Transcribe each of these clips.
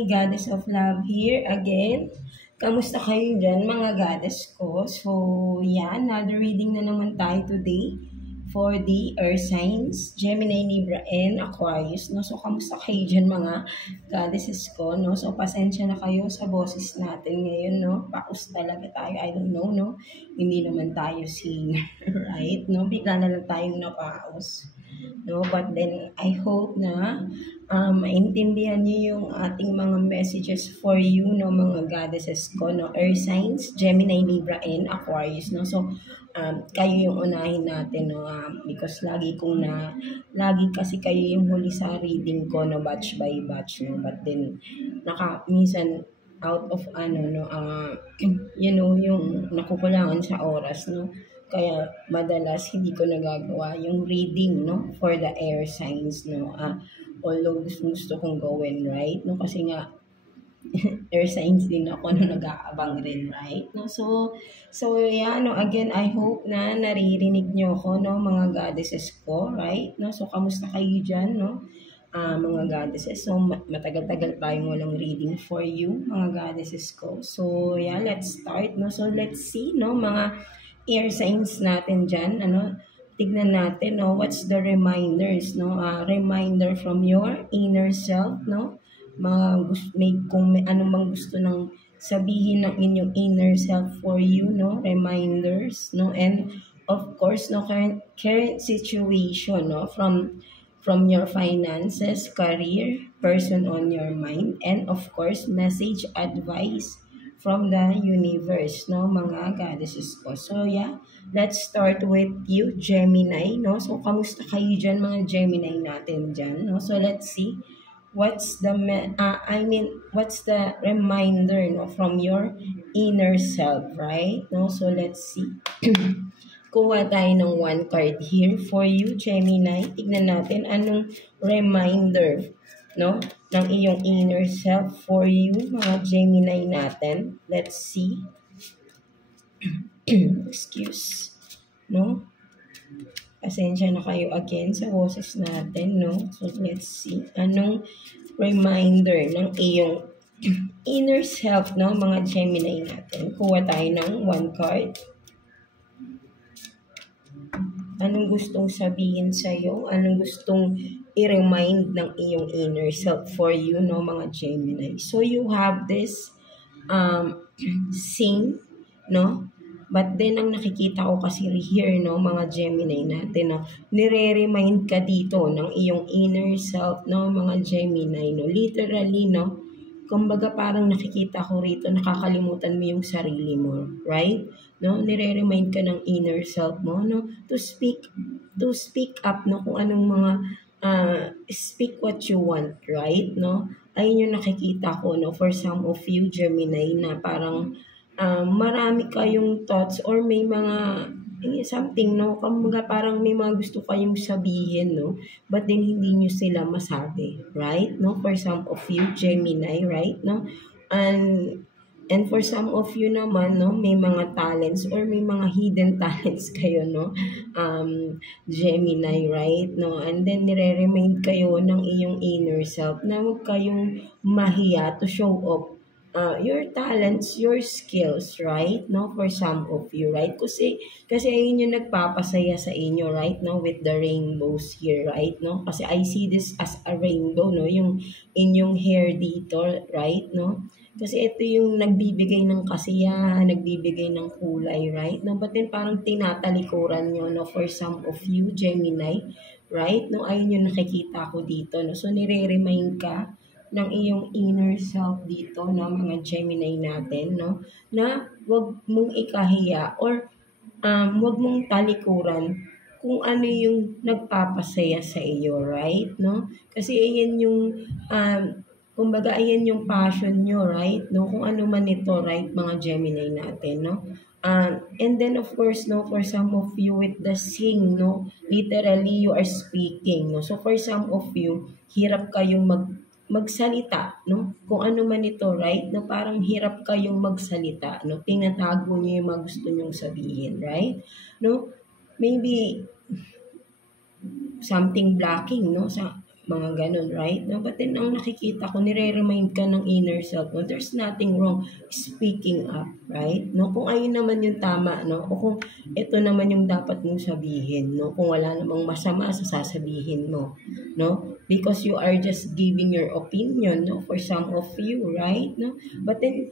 Hi, Goddess of Love here again. Kamusta kayo dyan, mga goddess ko? So, yeah, another reading na naman tayo today for the Earth signs, Gemini, Libra, and Aquarius. No? So, kamusta kayo dyan, mga goddesses ko? No? So, pasensya na kayo sa boses natin ngayon. No? Paus talaga tayo. I don't know, no? Hindi naman tayo singer, right? No? Bigla na lang tayong napaus. No, but then I hope na maintindihan niyo yung ating mga messages for you, no, mga goddesses ko, no, Earth signs, Gemini, Libra, and Aquarius, no. So kayo yung unahin natin, no, because lagi kasi kayo yung huli sa reading ko, no, batch by batch, no, but then minsan out of you know, yung nakukulangan sa oras, no. Kaya madalas hindi ko nagagawa yung reading, no, for the air signs, no. Although gusto kong gawin, right? No, kasi nga air signs din ako no, nag-aabang rin, right? No, so yeah, no, again, I hope na naririnig niyo ako, no, mga goddesses ko, right? No, so kamusta kayo diyan, no? Mga goddesses. So matagal-tagal tayong walang reading for you, mga goddesses ko. So yeah, let's start, no. So let's see, no, mga air signs natin dyan, tignan natin, no, what's the reminders, no, reminder from your inner self, no, kung may anumang gusto ng sabihin ng inyong inner self for you, no, reminders, no, and of course, no, current situation, no, from your finances, career, person on your mind, and of course, message, advice, from the universe, no, mga goddesses ko. So, yeah, let's start with you, Gemini, no? So, kamusta kayo dyan, mga Gemini natin dyan, no? So, let's see, what's the reminder, no, from your inner self, right? No? So, let's see. Kuha tayo ng one card here for you, Gemini. Tignan natin anong reminder, no, ng iyong inner self for you, mga Gemini natin. Let's see. Excuse, no? Pasensya na kayo again sa boses natin, no? So, let's see. Anong reminder ng iyong inner self, no, mga Gemini natin. Kuha tayo ng one card. Anong gustong sabihin sa'yo? Anong gustong i-remind ng iyong inner self for you, no, mga Gemini? So, you have this scene, no? But then, ang nakikita ko kasi here, no, mga Gemini natin, no, nire-remind ka dito ng iyong inner self, no, mga Gemini, no? Literally, no? Kumbaga parang nakikita ko rito, nakakalimutan mo yung sarili mo, right? No, nire-remind ka ng inner self mo, no, to speak up, no, kung anong mga speak what you want, right? No, ayun yung nakikita ko, no, for some of you Gemini, na parang marami kayong thoughts or may mga something, no, kumbaga parang may mga gusto kayong sabihin, no, but then hindi nyo sila masabi, right? No, for some of you Gemini, right? No, and for some of you naman, no, may mga talents or may mga hidden talents kayo, no, Gemini, right? No, and then nire-remind kayo ng iyong inner self na huwag kayong mahiya to show off your talents, your skills, right? No, for some of you, right? Kasi ayun yung nagpapasaya sa inyo, right? No, with the rainbows here, right? No, kasi I see this as a rainbow, no, yung inyong hair dito, right? No, kasi ito yung nagbibigay ng kasiyahan, nagbibigay ng kulay, right? No, but then parang tinatalikuran nyo, no, for some of you Gemini, right? No, ayun yung nakikita ko dito, no. So nire-remind ka ng iyong inner self dito, no, mga Gemini natin, no, na wag mong ikahiya or wag mong talikuran kung ano yung nagpapasaya sa iyo, right? No, kasi ayan yung kumbaga ayan yung passion nyo, right? No, kung ano man ito, right, mga Gemini natin, no. And then of course, no, for some of you with the sing, no, literally you are speaking, no. So for some of you, hirap kayong magsalita, no? Kung ano man ito, right? No, parang hirap kayong magsalita, no? Tinatago niyo yung mga gusto niyong sabihin, right? No? Maybe something blocking, no? mga ganun, right? No? But then, ang nakikita ko, nire-remind ka ng inner self mo, there's nothing wrong speaking up, right? No? Kung ayun naman yung tama, no? O kung ito naman yung dapat mong sabihin, no? Kung wala namang masama sa sasabihin mo, no? Because you are just giving your opinion, no? For some of you, right? No? But then,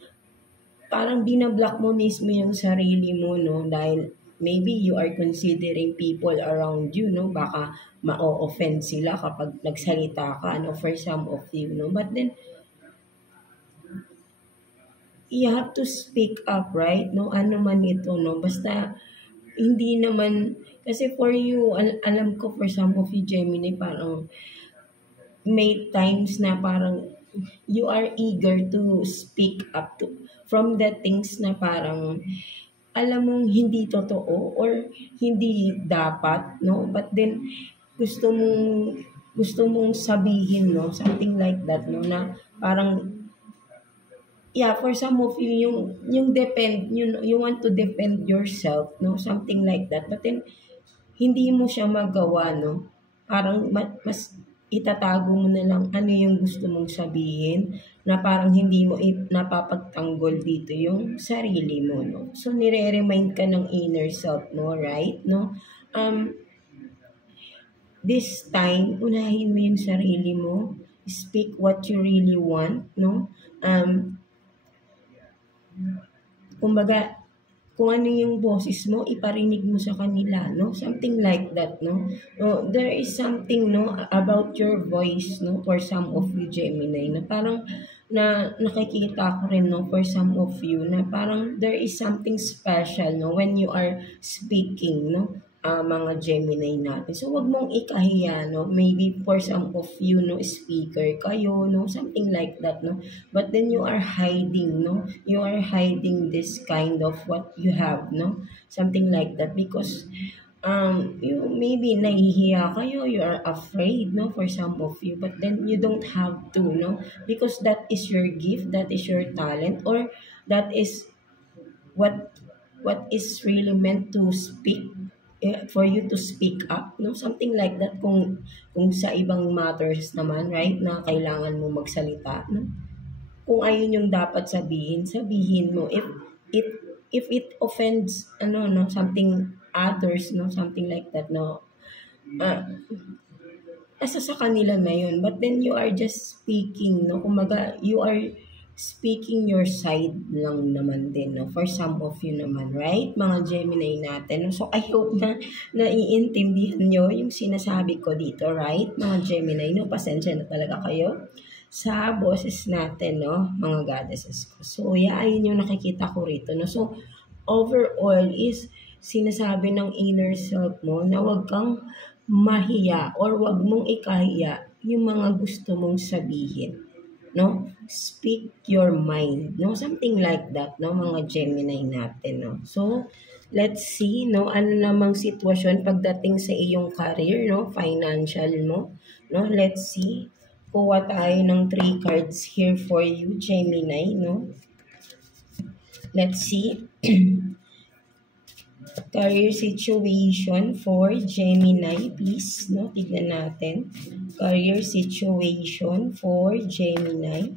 parang binablock mo mismo yung sarili mo, no? Dahil maybe you are considering people around you, no? Baka ma-offend sila kapag nagsalita ka, no? For some of you, no? But then, you have to speak up, right? No? Ano man ito, no? Basta, hindi naman, kasi for you, alam ko for some of you, Gemini, parang may times na parang you are eager to speak up to from the things na parang alam mong hindi totoo or hindi dapat, no? But then gusto mong sabihin, no? Something like that, no? Na parang yeah, for some of you yung depend you want to defend yourself, no? Something like that. But then hindi mo siya magawa, no? Parang mas itatago mo na lang ano yung gusto mong sabihin na parang hindi mo napapagtanggol dito yung sarili mo, no? So, nire-remind ka ng inner self mo, right? No? This time, unahin mo yung sarili mo. Speak what you really want, no? Kumbaga, kung ano yung boses mo, iparinig mo sa kanila, no? Something like that, no? No, there is something, no, about your voice, no, for some of you, Gemini, na parang na nakikita ko rin, no, for some of you, na parang there is something special, no, when you are speaking, no, mga Gemini natin. So, wag mong ikahiya, no? Maybe for some of you, no, speaker kayo, no? Something like that, no? But then you are hiding, no? You are hiding this kind of what you have, no? Something like that because you maybe nahihiya kayo, you are afraid, no? For some of you, but then you don't have to, no? Because that is your gift, that is your talent, or that is what is really meant to speak for you to speak up, no? Something like that kung sa ibang matters naman, right, na kailangan mo magsalita, no? Kung ayun yung dapat sabihin, sabihin mo. If it offends, ano, no, something others, no, something like that, no, nasa sa kanila na yun. But then you are just speaking, no? Kumaga, you are speaking your side lang naman din, no? For some of you naman, right? Mga Gemini natin. No? So, I hope na naiintindihan nyo yung sinasabi ko dito, right? Mga Gemini, no? Pasensya na talaga kayo sa boses natin, no? Mga goddesses ko. So, yeah, ayun yung nakikita ko rito, no? So, overall is sinasabi ng inner self mo na wag kang mahiya or wag mong ikahiya yung mga gusto mong sabihin. No? Speak your mind, no? Something like that, no? Mga Gemini natin, no? So, let's see, no? Ano namang sitwasyon pagdating sa iyong career, no? Financial mo, no? Let's see. Kuha tayo ng 3 cards here for you, Gemini, no? Let's see. Career situation for Gemini, please, no? Tignan natin. Career situation for Gemini.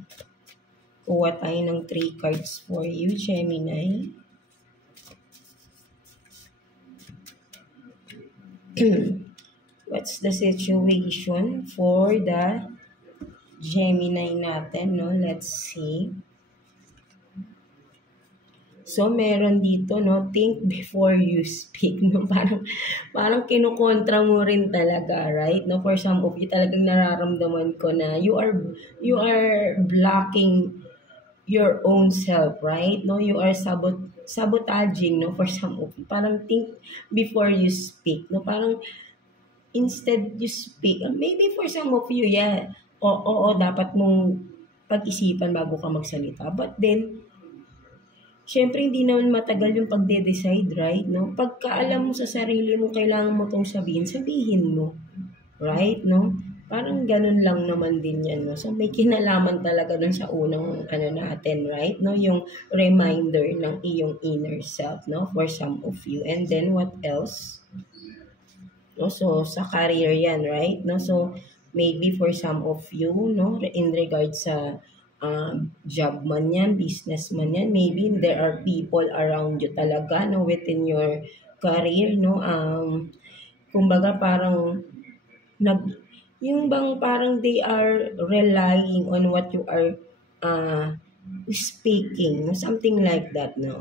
Kuha tayo ng 3 cards for you, Gemini. What's the situation for the Gemini natin, no? Let's see. So, meron dito, no, think before you speak, no, parang kinukontra mo rin talaga, right? No, for some of you, talagang nararamdaman ko na you are blocking your own self, right? No, you are sabotaging, no, for some of you. Parang think before you speak, no, parang instead you speak. Maybe for some of you, yeah, oo, dapat mong pag-isipan bago ka magsalita. But then, syempre, hindi naman matagal yung pagde-decide, right? No? Pagka alam mo sa sarili mo, kailangan mo itong sabihin mo. Right? No? Parang ganun lang naman din yan, no? So, may kinalaman talaga dun sa unang natin, right? No? Yung reminder ng iyong inner self, no? For some of you. And then, what else? No? So, sa career yan, right? No? So, maybe for some of you, no, in regards sa job man yan, business man yan, maybe there are people around you talaga, no, within your career, no, kumbaga parang nag yung bang parang they are relying on what you are uh, speaking, no? Something like that, no?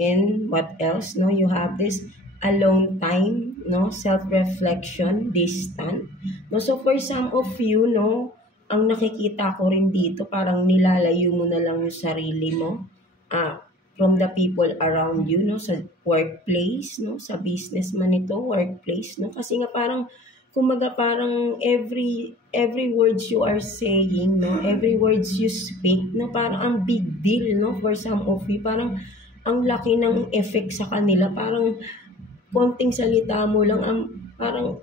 And what else, no? You have this alone time, no? Self-reflection, distant, no? So for some of you, no, ang nakikita ko rin dito, parang nilalayo mo na lang yung sarili mo from the people around you, no? Sa workplace, no? Sa business man ito, workplace, no? Kasi nga parang kumbaga parang every words you are saying, no, every words you speak, no, parang ang big deal, no, for some of you, parang ang laki ng effect sa kanila, parang konting salita mo lang, parang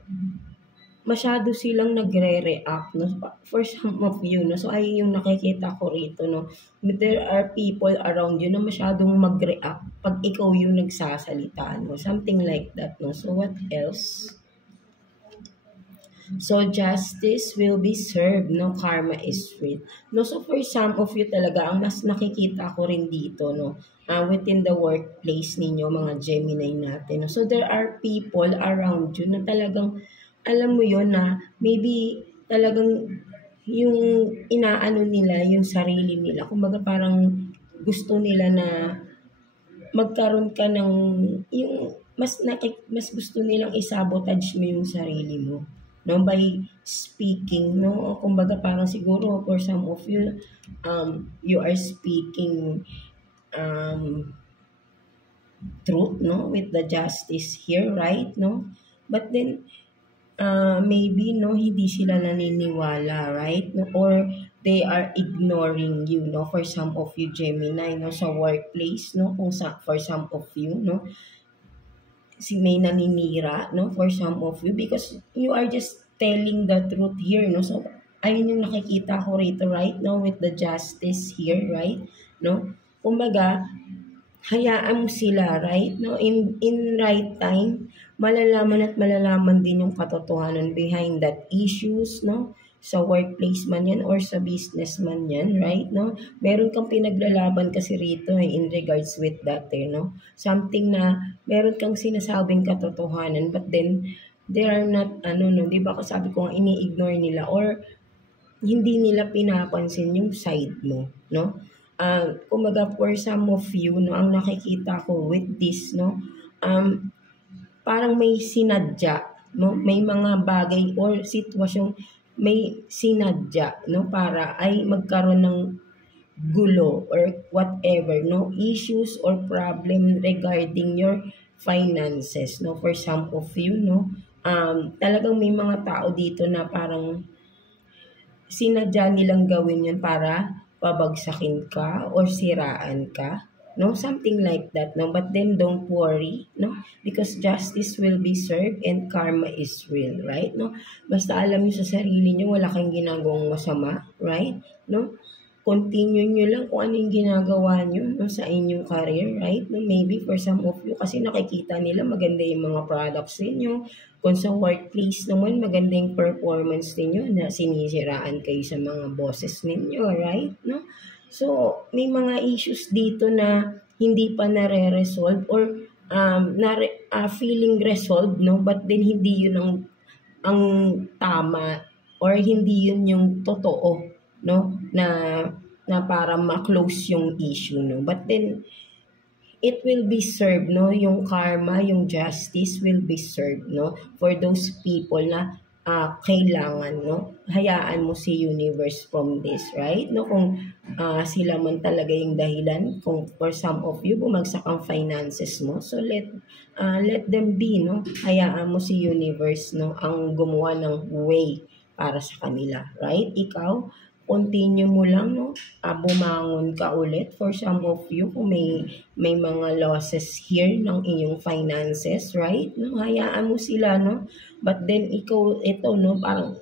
masyado silang nagre-react, no, for some of you, no, so ay yung nakikita ko rito, no, there are people around you na masyadong mag-react pag ikaw yung nagsasalita, no, something like that, no, so what else? So, justice will be served, no? Karma is real. No, so for some of you talaga, ang mas nakikita ko rin dito, no? Within the workplace ninyo, mga Gemini natin. No? So, there are people around you na talagang, alam mo yon na maybe talagang yung inaano nila, yung sarili nila. Kumbaga parang gusto nila na magkaroon ka ng, yung mas gusto nilang isabotage mo yung sarili mo, no, by speaking, no, kumbaga parang siguro for some of you you are speaking truth, no, with the justice here, right, no, but then maybe, no, hindi sila naniniwala, right, no, or they are ignoring you, no, for some of you Gemini, no, sa workplace, no, for some of you, no, may naninira, no, for some of you because you are just telling the truth here, no, so ayun yung nakikita ko rito, right, no, with the justice here, right, no, kumbaga hayaan mo sila, right, no, in right time malalaman at malalaman din yung katotohanan behind that issues, no, sa workplace man yan or sa business man yan, right, no, meron kang pinaglalaban kasi rito in regards with that, no, something na meron kang sinasabing katotohanan but then they are not, no, di ba sabi ko nga ini-ignore nila or hindi nila pinapansin yung side mo, no, kumbaga for some of you, no, ang nakikita ko with this, no, parang may sinadya, no, may mga bagay or sitwasyon may sinadya, no, para ay magkaroon ng gulo or whatever, no, issues or problem regarding your finances, no, for some of you, no, talagang may mga tao dito na parang sinadya nilang gawin yun para pabagsakin ka or siraan ka, no, something like that, no, but then don't worry, no, because justice will be served and karma is real, right, no, basta alam niyo sa sarili niyo wala kang ginagawang masama, right, no, continue nyo lang kung ano yung ginagawa nyo, no, sa inyong career, right, no, maybe for some of you kasi nakikita nila maganda yung mga products ninyo, kung sa workplace naman maganda yung performance ninyo na sinisiraan kayo sa mga bosses ninyo, right, no. So, may mga issues dito na hindi pa nare-resolve or feeling resolved, no? But then hindi yun ang tama or hindi yun yung totoo, no? Na para ma-close yung issue, no? But then, it will be served, no? Yung karma, yung justice will be served, no? For those people na kailangan, no, hayaan mo si universe from this, right, no, kung sila man talaga yung dahilan, kung for some of you bumagsak ang finances mo, so let them be, no, hayaan mo si universe, no, ang gumawa ng way para sa kanila, right, ikaw continue mo lang, no, bumangon ka ulit for some of you kung may mga losses here ng iyong finances, right, no, hayaan mo sila, no, but then ikaw, ito, no, parang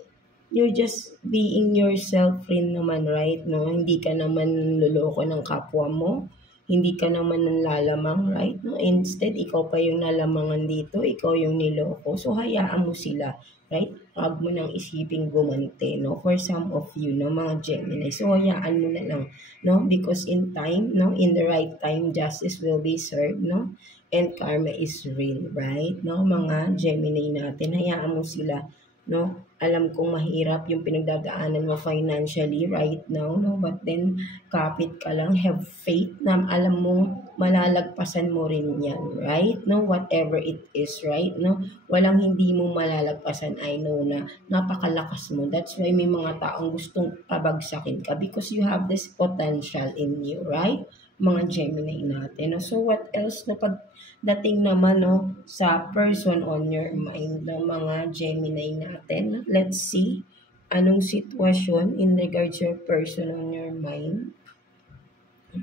you're just being yourself rin naman, right, no, hindi ka naman luloko ng kapwa mo, hindi ka naman nanlalamang, right? No? Instead, ikaw pa yung nalamangan dito, ikaw yung niloko. So, hayaan mo sila, right? Huwag mo nang isiping gumante, no? For some of you, no, mga Gemini. So, hayaan mo na lang, no? Because in time, no, in the right time, justice will be served, no? And karma is real, right? No, mga Gemini natin, hayaan mo sila, no? Alam kong mahirap yung pinagdadaanan mo financially right now, no? But then, kapit ka lang, have faith na alam mo malalagpasan mo rin yan, right? No, whatever it is, right? No, walang hindi mo malalagpasan. I know na napakalakas mo. That's why may mga taong gustong pabagsakin ka because you have this potential in you, right? Mga Gemini natin. No? So, what else na pagdating naman, no, sa person on your mind ng mga Gemini natin? Let's see. Anong sitwasyon in regards to your person on your mind?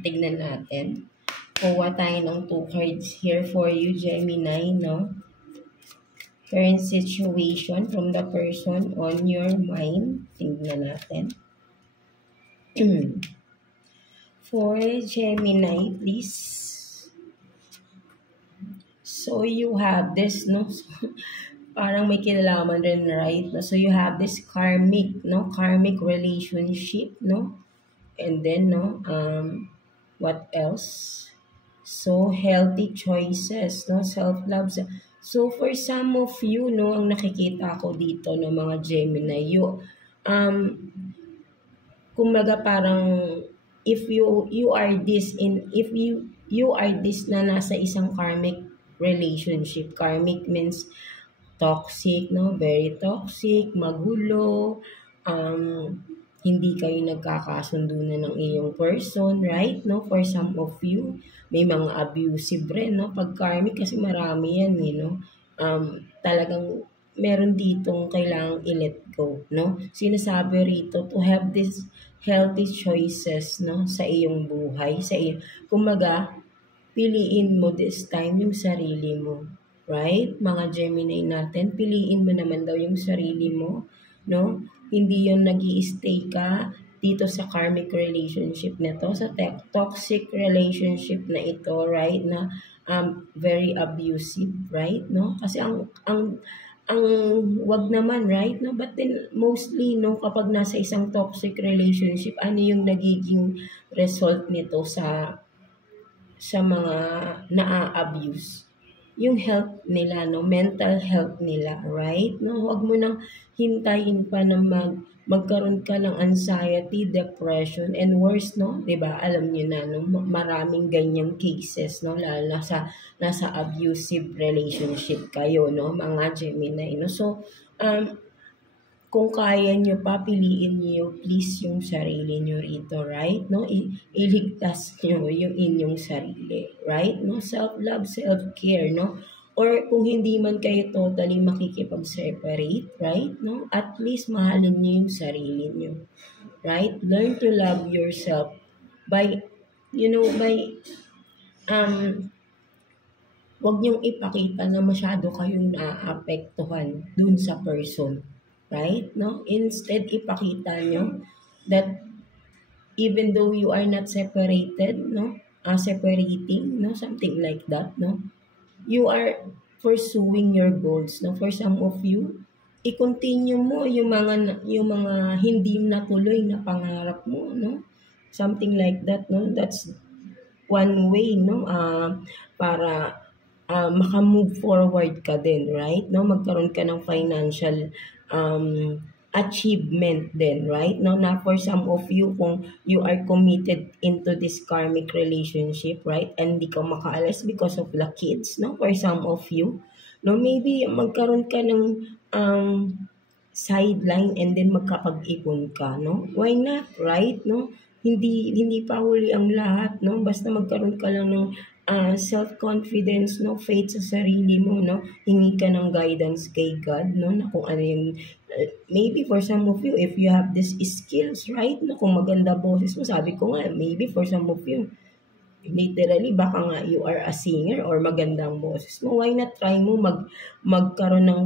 Tignan natin. Kuha tayo ng 2 cards here for you, Gemini, no? Current situation from the person on your mind. Tignan natin. For Gemini, please. So, you have this, no? Parang may kinalaman rin, right? So, you have this karmic, no? Karmic relationship, no? And then, no? What else? So, healthy choices, no? Self-love. So, for some of you, no, ang nakikita ko dito ng mga Gemini, kumbaga parang, if you are this na nasa isang karmic relationship. Karmic means toxic, no? Very toxic, magulo, hindi kayo nagkakasundo na ng iyong person, right? No? For some of you, may mga abusive rin, no? Pag karmic kasi marami yan, no? Talagang meron ditong kailangang i-let go, no? Sinasabi rito to have this healthy choices, no? Sa iyong buhay, kumbaga, piliin mo this time yung sarili mo. Right? Mga Gemini natin, piliin mo naman daw yung sarili mo. No? Hindi yung nag-i-stay ka dito sa karmic relationship na to, sa toxic relationship na ito, right? Na very abusive, right? No? Kasi ang wag naman, right? No? But then, mostly, no, kapag nasa isang toxic relationship, ano yung nagiging result nito sa mga na-abuse? Yung health nila, no? Mental health nila, right? No? Huwag mo nang hintayin pa na magkaroon ka ng anxiety, depression, and worse, no? 'Di ba? Alam niyo na, no? Maraming ganyang cases, no? Lalo nasa abusive relationship kayo, no? Mga Gemini, no? So, kung kaya nyo pa, piliin nyo please yung sarili nyo rito, right? No? Iligtas nyo yung inyong sarili, right? No? Self-love, self-care, no? Or kung hindi man kayo totally makikipag-separate, right? No? At least mahalin nyo yung sarili nyo, right? Learn to love yourself by wag niyong ipakita na masyado kayong naaapektuhan dun sa person. Right? No? Instead, ipakita nyo that even though you are not separated, no? Separating, no? Something like that, no? You are pursuing your goals, no? For some of you, i-continue mo yung mga hindi natuloy na pangarap mo, no? Something like that, no? That's one way, no? Para maka-move forward ka din, right? No? Magkaroon ka ng financial achievement din, right? No, na for some of you, kung you are committed into this karmic relationship, right? And hindi ka makaalis because of the kids, no? For some of you, no, maybe magkaroon ka ng sideline and then magkapag-ipon ka, no? Why not, right? No? Hindi pa huli ang lahat, no? Basta magkaroon ka lang ng self-confidence, no? Faith sa sarili mo, no? Hingi ka ng guidance kay God, no? Na kung ano yung, maybe for some of you, if you have these skills, right? No? Kung maganda boses mo, sabi ko nga, maybe for some of you, literally, baka nga you are a singer or magandang boses mo. Why not try mo magkaroon ng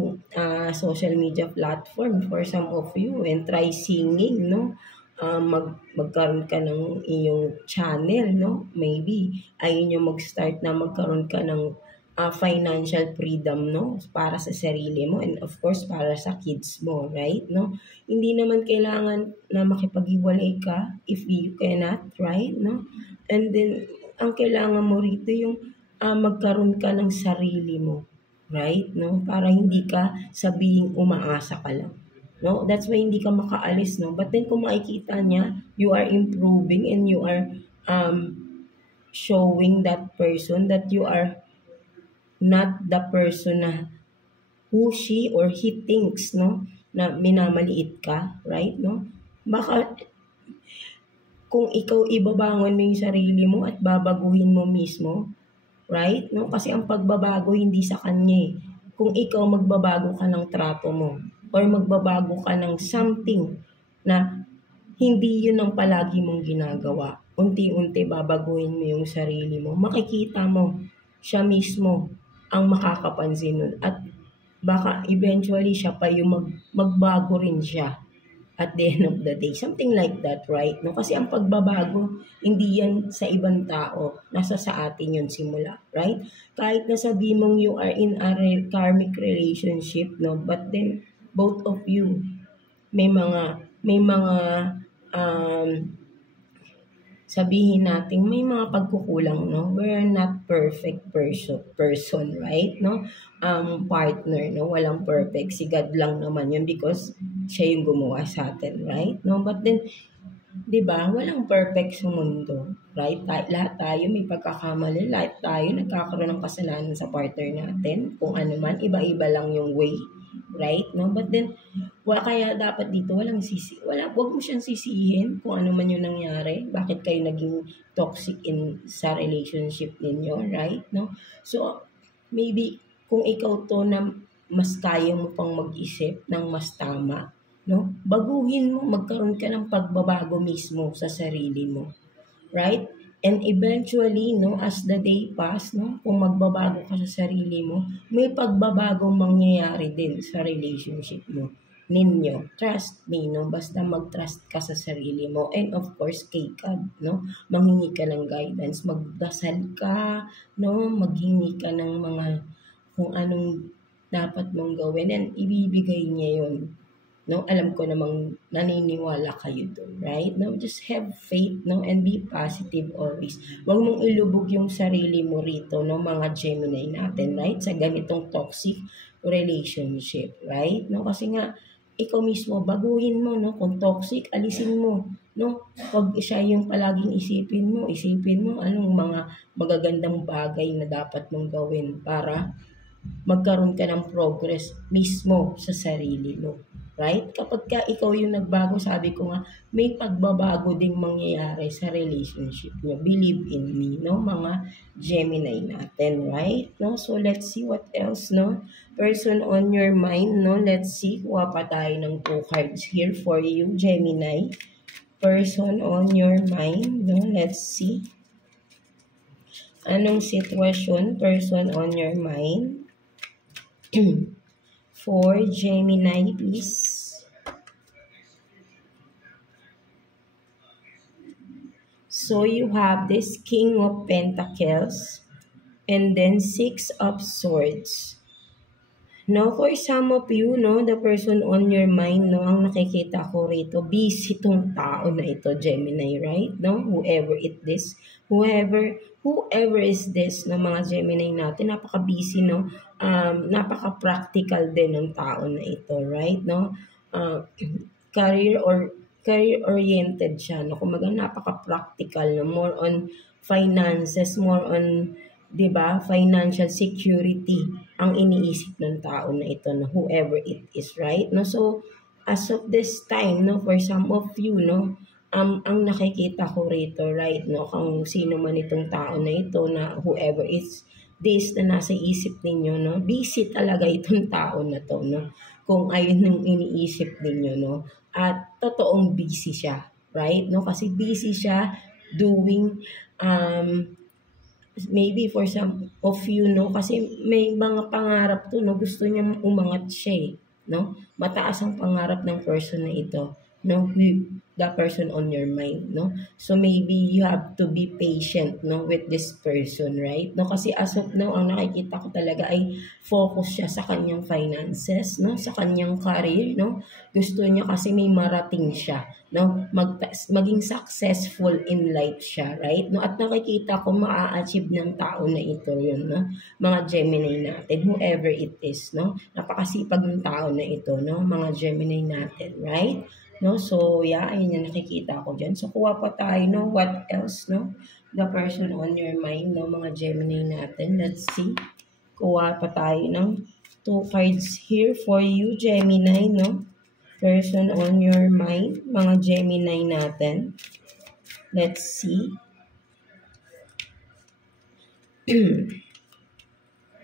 social media platform for some of you and try singing, no? magkaroon ka ng iyong channel, no? Maybe, ayun yung mag-start na magkaroon ka ng financial freedom, no? Para sa sarili mo and of course, para sa kids mo, right? No? Hindi naman kailangan na makipag-iwalay ka if you cannot, right? No? And then, ang kailangan mo rito yung magkaroon ka ng sarili mo, right? No? Para hindi ka sabihing umaasa ka lang. No? That's why hindi ka makaalis, no? But then kung makikita niya, you are improving and you are showing that person that you are not the person na who she or he thinks, no? Na minamaliit ka, right? No? Baka kung ikaw ibabangon mo yung sarili mo at babaguhin mo mismo, right? No? Kasi ang pagbabago hindi sa kanya eh. Kung ikaw magbabago ka ng trato mo or magbabago ka ng something na hindi yun ang palagi mong ginagawa. Unti-unti babaguhin mo yung sarili mo. Makikita mo siya mismo ang makakapansin nun. At baka eventually siya pa yung magbago rin siya at the end of the day. Something like that, right? No? Kasi ang pagbabago, hindi yan sa ibang tao. Nasa sa atin yun simula, right? Kahit na sabi mong you are in a karmic relationship, no? But then, both of you, may mga sabihin natin may mga pagkukulang, no? We're not perfect person, right? No? Partner, no? Walang perfect. Si God lang naman yun because siya yung gumawa sa atin, right? No? But then, di ba, walang perfect sa mundo, right? Lahat tayo may pagkakamali, lahat tayo nagkakaroon ng kasalanan sa partner natin. Kung ano man, iba-iba lang yung way, right? No? But then, kaya dapat dito wag mo siyang sisihin kung ano man yung nangyari, bakit kayo naging toxic sa relationship ninyo, right? No? So, maybe kung ikaw to na mas kaya mo pang mag-isip ng mas tama, no? Baguhin mo, magkaroon ka ng pagbabago mismo sa sarili mo, right? And eventually, no, as the day pass, no, kung magbabago ka sa sarili mo, may pagbabagong mangyayari din sa relationship mo ninyo. Trust me, no, basta mag-trust ka sa sarili mo. And of course, kay God, no, manghingi ka ng guidance, magdasal ka, no, maghingi ka ng mga kung anong dapat mong gawin and ibibigay niya yun. No, alam ko namang naniniwala kayo doon, right? No, just have faith, no, and be positive always. Huwag mong ilubog yung sarili mo rito, no, mga Gemini natin, right? Sa ganitong toxic relationship, right? No, kasi nga, ikaw mismo, baguhin mo, no? Kung toxic, alisin mo, no? Huwag siya yung palaging isipin mo anong mga magagandang bagay na dapat mong gawin para magkaroon ka ng progress mismo sa sarili mo. Right? Kapag ka ikaw yung nagbago, sabi ko nga, may pagbabago ding mangyayari sa relationship nyo. Believe in me, no? Mga Gemini natin, right? No? So, let's see what else, no? Person on your mind, no? Let's see. Kuha pa tayo ng 2 cards here for you, Gemini. Person on your mind, no? Let's see. Anong sitwasyon, person on your mind? For Gemini, please. So you have this King of Pentacles and then 6 of Swords. No, for some of you, no, the person on your mind, no, ang nakikita ko rito, busy tong tao na ito, Gemini, right? No, whoever is this, no, mga Gemini natin, napaka-busy, no, napaka-practical din ng tao na ito, right? No, career-oriented siya, no, kumaga napaka-practical, no, more on finances, more on, diba, financial security ang iniisip ng tao na ito, no, whoever it is, right? No, so as of this time, no, for some of you, no, ang nakikita ko rito, right, no, kung sino man itong tao na ito, na whoever is this na nasa isip ninyo, no, busy talaga itong tao na to, no, kung ayun ang iniisip ninyo, no, at totoong busy siya, right, no, kasi busy siya doing, maybe for some of you, no, kasi may mga pangarap to, no, gusto niya umangat siya, no, mataas ang pangarap ng person na ito, no, with the person on your mind, no? So maybe you have to be patient, no, with this person, right? No, kasi as of now, ang nakikita ko talaga ay focus siya sa kanyang finances, no, sa kanyang career, no? Gusto niya kasi may marating siya, no? Maging successful in life siya, right? No, at nakikita ko maa-achieve ng tao na ito yun, no? Mga Gemini natin, whoever it is, no? Napakasipag ng tao na ito, no? Mga Gemini natin, right? No, so yeah, ayun yung nakikita ko dyan. So kuha pa tayo, no, what else, no, the person on your mind, no, mga Gemini natin. Let's see, kuha pa tayo ng 2 cards here for you, Gemini, no, person on your mind, mga Gemini natin. Let's see.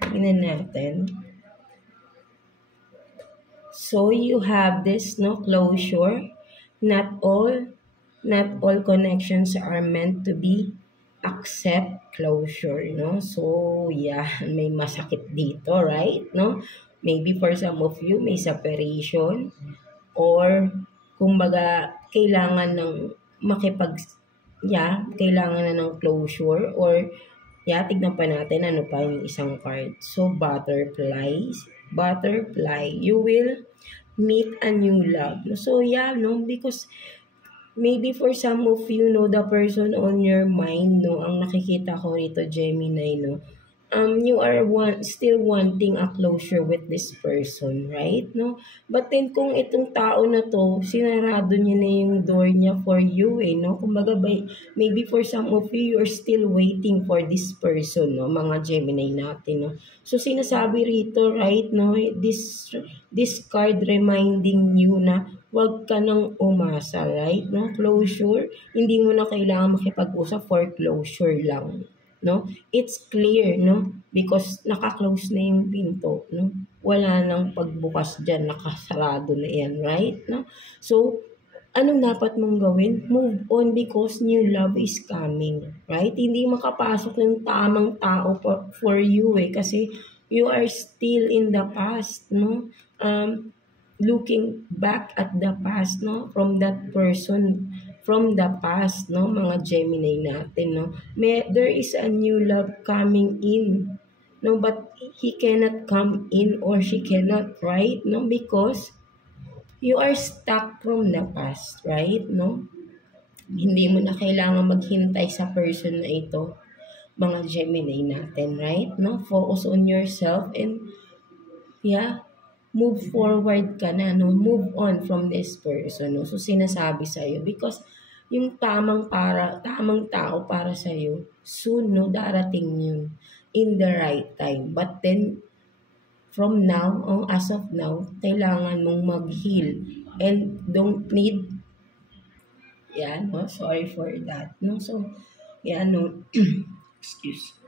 Tingnan natin. So you have this, no, closure. Not all connections are meant to be accept closure, no? So yeah, may masakit dito, right? No? Maybe for some of you may separation, or kumbaga kailangan ng kailangan na ng closure, or tignan pa natin ano pa yung isang card. So butterfly, you will meet a new love. So no, because maybe for some of you, no, the person on your mind, no, ang nakikita ko rito, Gemini, no, you are still wanting a closure with this person, right? No? But then kung itong tao na to, sinarado niya na yung door niya for you, no? Kumbaga, maybe for some of you, you're still waiting for this person, no? Mga Gemini natin, no? So sinasabi rito, right, no? This card reminding you na wag ka nang umasa, right? No? Closure, hindi mo na kailangan makipag-usap for closure lang. No, it's clear, no, because naka-close na yung pinto, no, wala nang pagbukas dyan, nakasarado na yan, right? No, so anong dapat mong gawin? Move on, because new love is coming, right? Hindi makapasok ng tamang tao for you, kasi you are still in the past, no, looking back at the past, no, from that person from the past, no, mga Gemini natin, no. There is a new love coming in, no, but he cannot come in or she cannot, right? No, because you are stuck from the past, right? No, hindi mo na kailangan maghintay sa person na ito, mga Gemini natin, right? No, focus on yourself and move forward ka na, no? Move on from this person, no? So sinasabi sa iyo, because yung tamang tao para sa iyo, soon, no, darating yun in the right time. But then from now, as of now, kailangan mong mag-heal and don't need no, sorry for that, no. So no, excuse.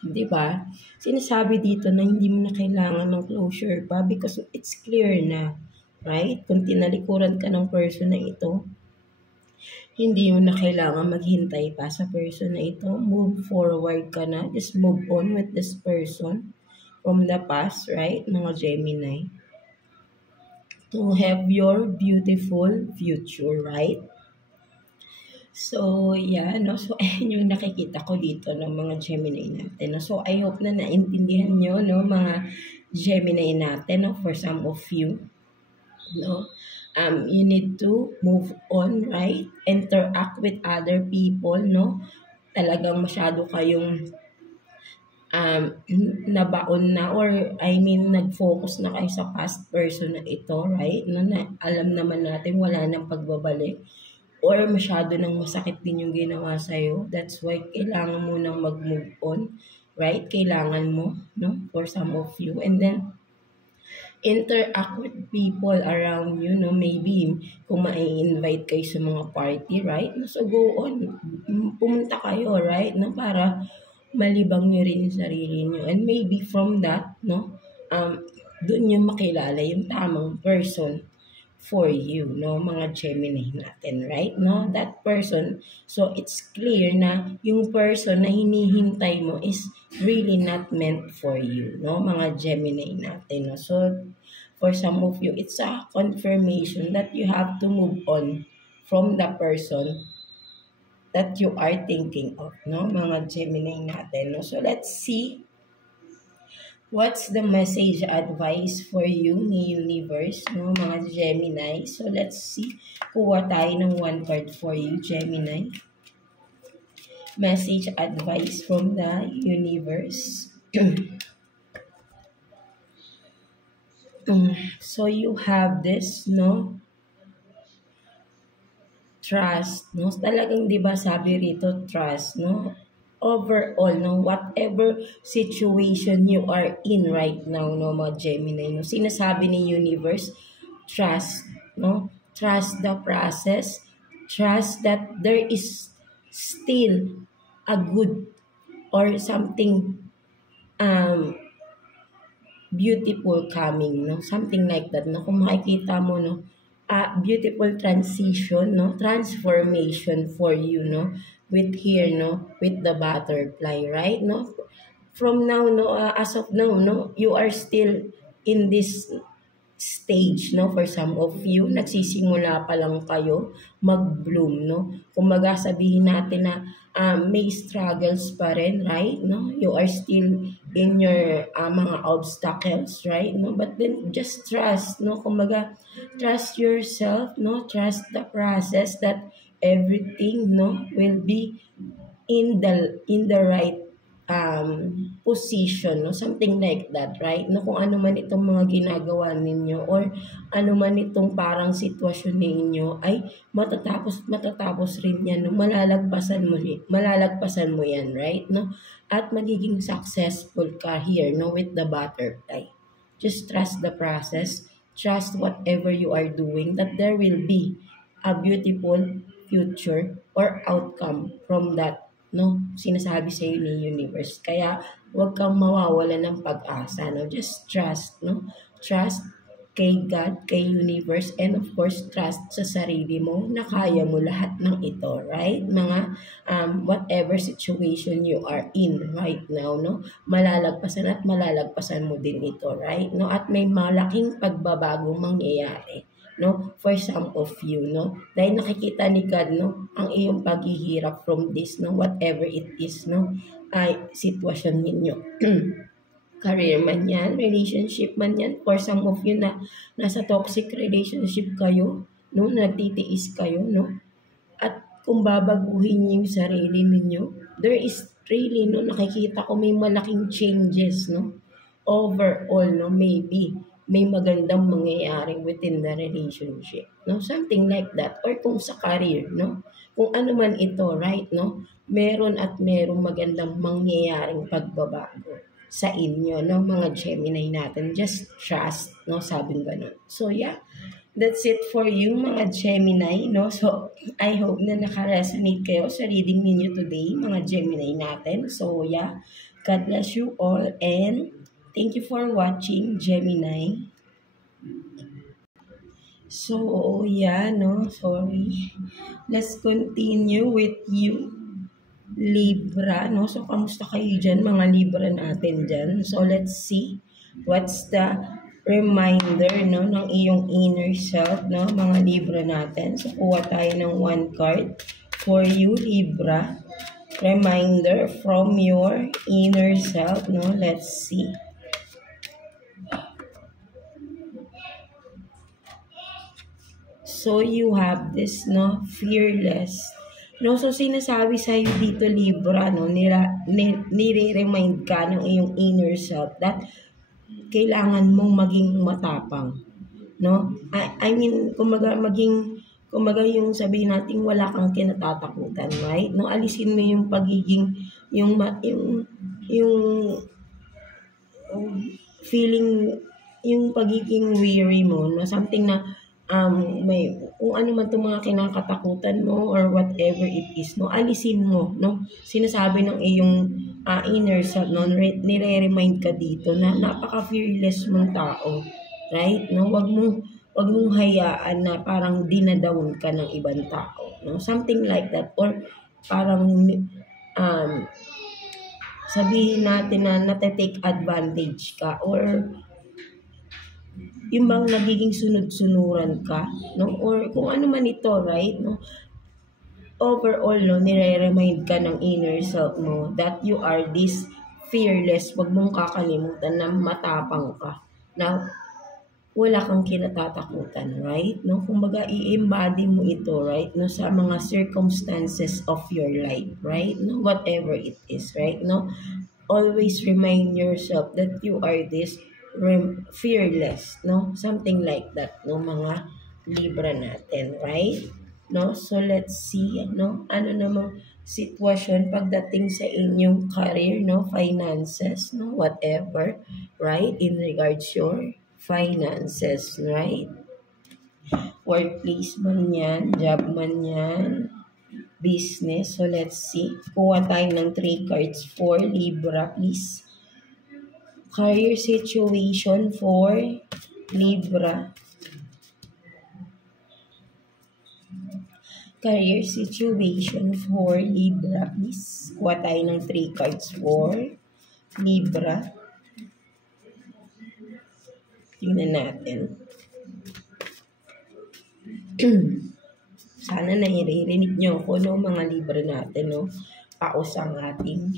Diba? Sinasabi dito na hindi mo na kailangan ng closure pa because it's clear na, right? Kung tinalikuran ka ng person na ito, hindi mo na kailangan maghintay pa sa person na ito. Move forward ka na. Just move on with this person from the past, right? Mga Gemini. To have your beautiful future, right? So, no? So, ayun yung nakikita ko dito ng mga Gemini natin. No? So, I hope na naintindihan nyo, no, mga Gemini natin, no, for some of you. No? You need to move on, right? Interact with other people, no? Talagang masyado kayong nabaon na, or nag-focus na kayo sa past person na ito, right? No, na alam naman natin wala nang pagbabalik. Or masyado nang masakit din yung ginawa sa'yo. That's why kailangan mo nang mag-move on, right? Kailangan mo, no? For some of you. And then, interact with people around you, no? Maybe, kung ma-invite kayo sa mga party, right? So, go on. Pumunta kayo, right? No? Para malibang nyo rin yung sarili nyo. And maybe from that, no? Doon nyo makilala yung tamang person for you, no, mga Gemini natin, right? No, that person, so it's clear na yung person na hinihintay mo is really not meant for you, no, mga Gemini natin, no. So For some of you, it's a confirmation that you have to move on from the person that you are thinking of, no? Mga Gemini natin, no? So let's see what's the message advice for you ni universe, no? Mga Gemini. So let's see. Kuha tayo ng one card for you, Gemini. Message advice from the universe. So you have this, no? Trust, no? Talagang 'di ba sabi rito trust, no? Overall, no, whatever situation you are in right now, no, mga Gemini, no, sinasabi ni universe, trust, no? Trust the process, trust that there is still a good or something um beautiful coming, no? Something like that, no? Kung makikita mo, no, beautiful transition, no? Transformation for you, no? With here, no? With the butterfly, right? No? From now, no? As of now, no? You are still in this stage, no? For some of you, nagsisimula pa lang kayo mag-bloom, no? Kumbaga sabihin natin na may struggles pa rin, right? No? You are still in your mga obstacles, right? No? But then just trust, no? Kumbaga trust yourself, no? Trust the process that everything, no, will be in the right position, no? Something like that, right? No, kung ano man itong mga ginagawa ninyo or ano man itong parang sitwasyon ninyo ay matatapos rin yan, no? Malalagpasan mo yan, right? No? At magiging successful ka here, no, with the butterfly. Just trust the process, trust whatever you are doing, that there will be a beautiful future or outcome from that, no, sinasabi sa iyo ni universe. Kaya huwag kang mawawala ng pag-asa, no? Just trust, no? Trust kay God, kay universe, and of course trust sa sarili mo na kaya mo lahat ng ito, right? Mga whatever situation you are in right now, no? Malalagpasan mo din ito, right? No? At may malaking pagbabagong mangyayari, no, for some of you, no, dahil nakikita ni God, no, ang iyong paghihirap from this, no, whatever it is, no, ay sitwasyon ninyo. Career man yan, relationship man yan, for some of you na nasa toxic relationship kayo, no, nagtitiis kayo, no, at kung babaguhin niyo yung sarili ninyo, there is really, no, nakikita ko may malaking changes, no, overall, no, maybe may magandang mangyayari within the relationship, no? Something like that. Or kung sa career, no? Kung ano man ito, right, no? Meron magandang mangyayaring pagbabago sa inyo, no? Mga Gemini natin. Just trust, no? Sabing ganun. So, yeah. That's it for you, mga Gemini, no? So, I hope na naka-resonate kayo sa reading ninyo today, mga Gemini natin. So, yeah. God bless you all and thank you for watching, Gemini. So, yeah, no, sorry. Let's continue with you, Libra, no? So, kamusta kayo dyan, mga Libra natin dyan? So, let's see what's the reminder, no, ng iyong inner self, no, mga Libra natin. So, kuha tayo ng one card for you, Libra. Reminder from your inner self, no? Let's see. So, you have this, no, fearless. No, so sinasabi sa'yo dito, Libra, no, nire-remind ka ng iyong inner self that kailangan mong maging matapang. No? I mean, kumbaga yung sabihin natin wala kang kinatatakutan, right? No, alisin mo yung pagiging, yung feeling, yung pagiging weary mo, no? Something na may kung ano man itong mga kinakatakutan mo or whatever it is, no, alisin mo, no. Sinasabi ng iyong inner self, no, nire-remind ka dito na napaka-fearless mong tao, right? No, wag mong hayaan na parang dinadown ka ng ibang tao, no, something like that, or parang sabihin natin na nate-take advantage ka, or yung bang nagiging sunod-sunuran ka, no? Or kung ano man ito, right, no? Overall, no, nire-remind ka ng inner self mo that you are this fearless. Huwag mong kakalimutan na matapang ka. Na wala kang kinatatakutan, right? No? Kumbaga, i-embody mo ito, right? No? Sa mga circumstances of your life, right? No? Whatever it is, right? No? Always remind yourself that you are this fearless, no? Something like that, no? Mga Libra natin, right? No? So, let's see, no? Ano namang sitwasyon pagdating sa inyong career, no? Finances, no? Whatever, right? In regards your finances, right? Workplace man yan, job man yan, business. So, let's see. Kuha tayo ng 3 cards for Libra, please. Career situation for Libra. Career situation for Libra, please. Kuha tayo ng 3 cards for Libra. Tingnan natin. Sana naririnig nyo ako, no, mga Libra natin, no. Paus ang ating,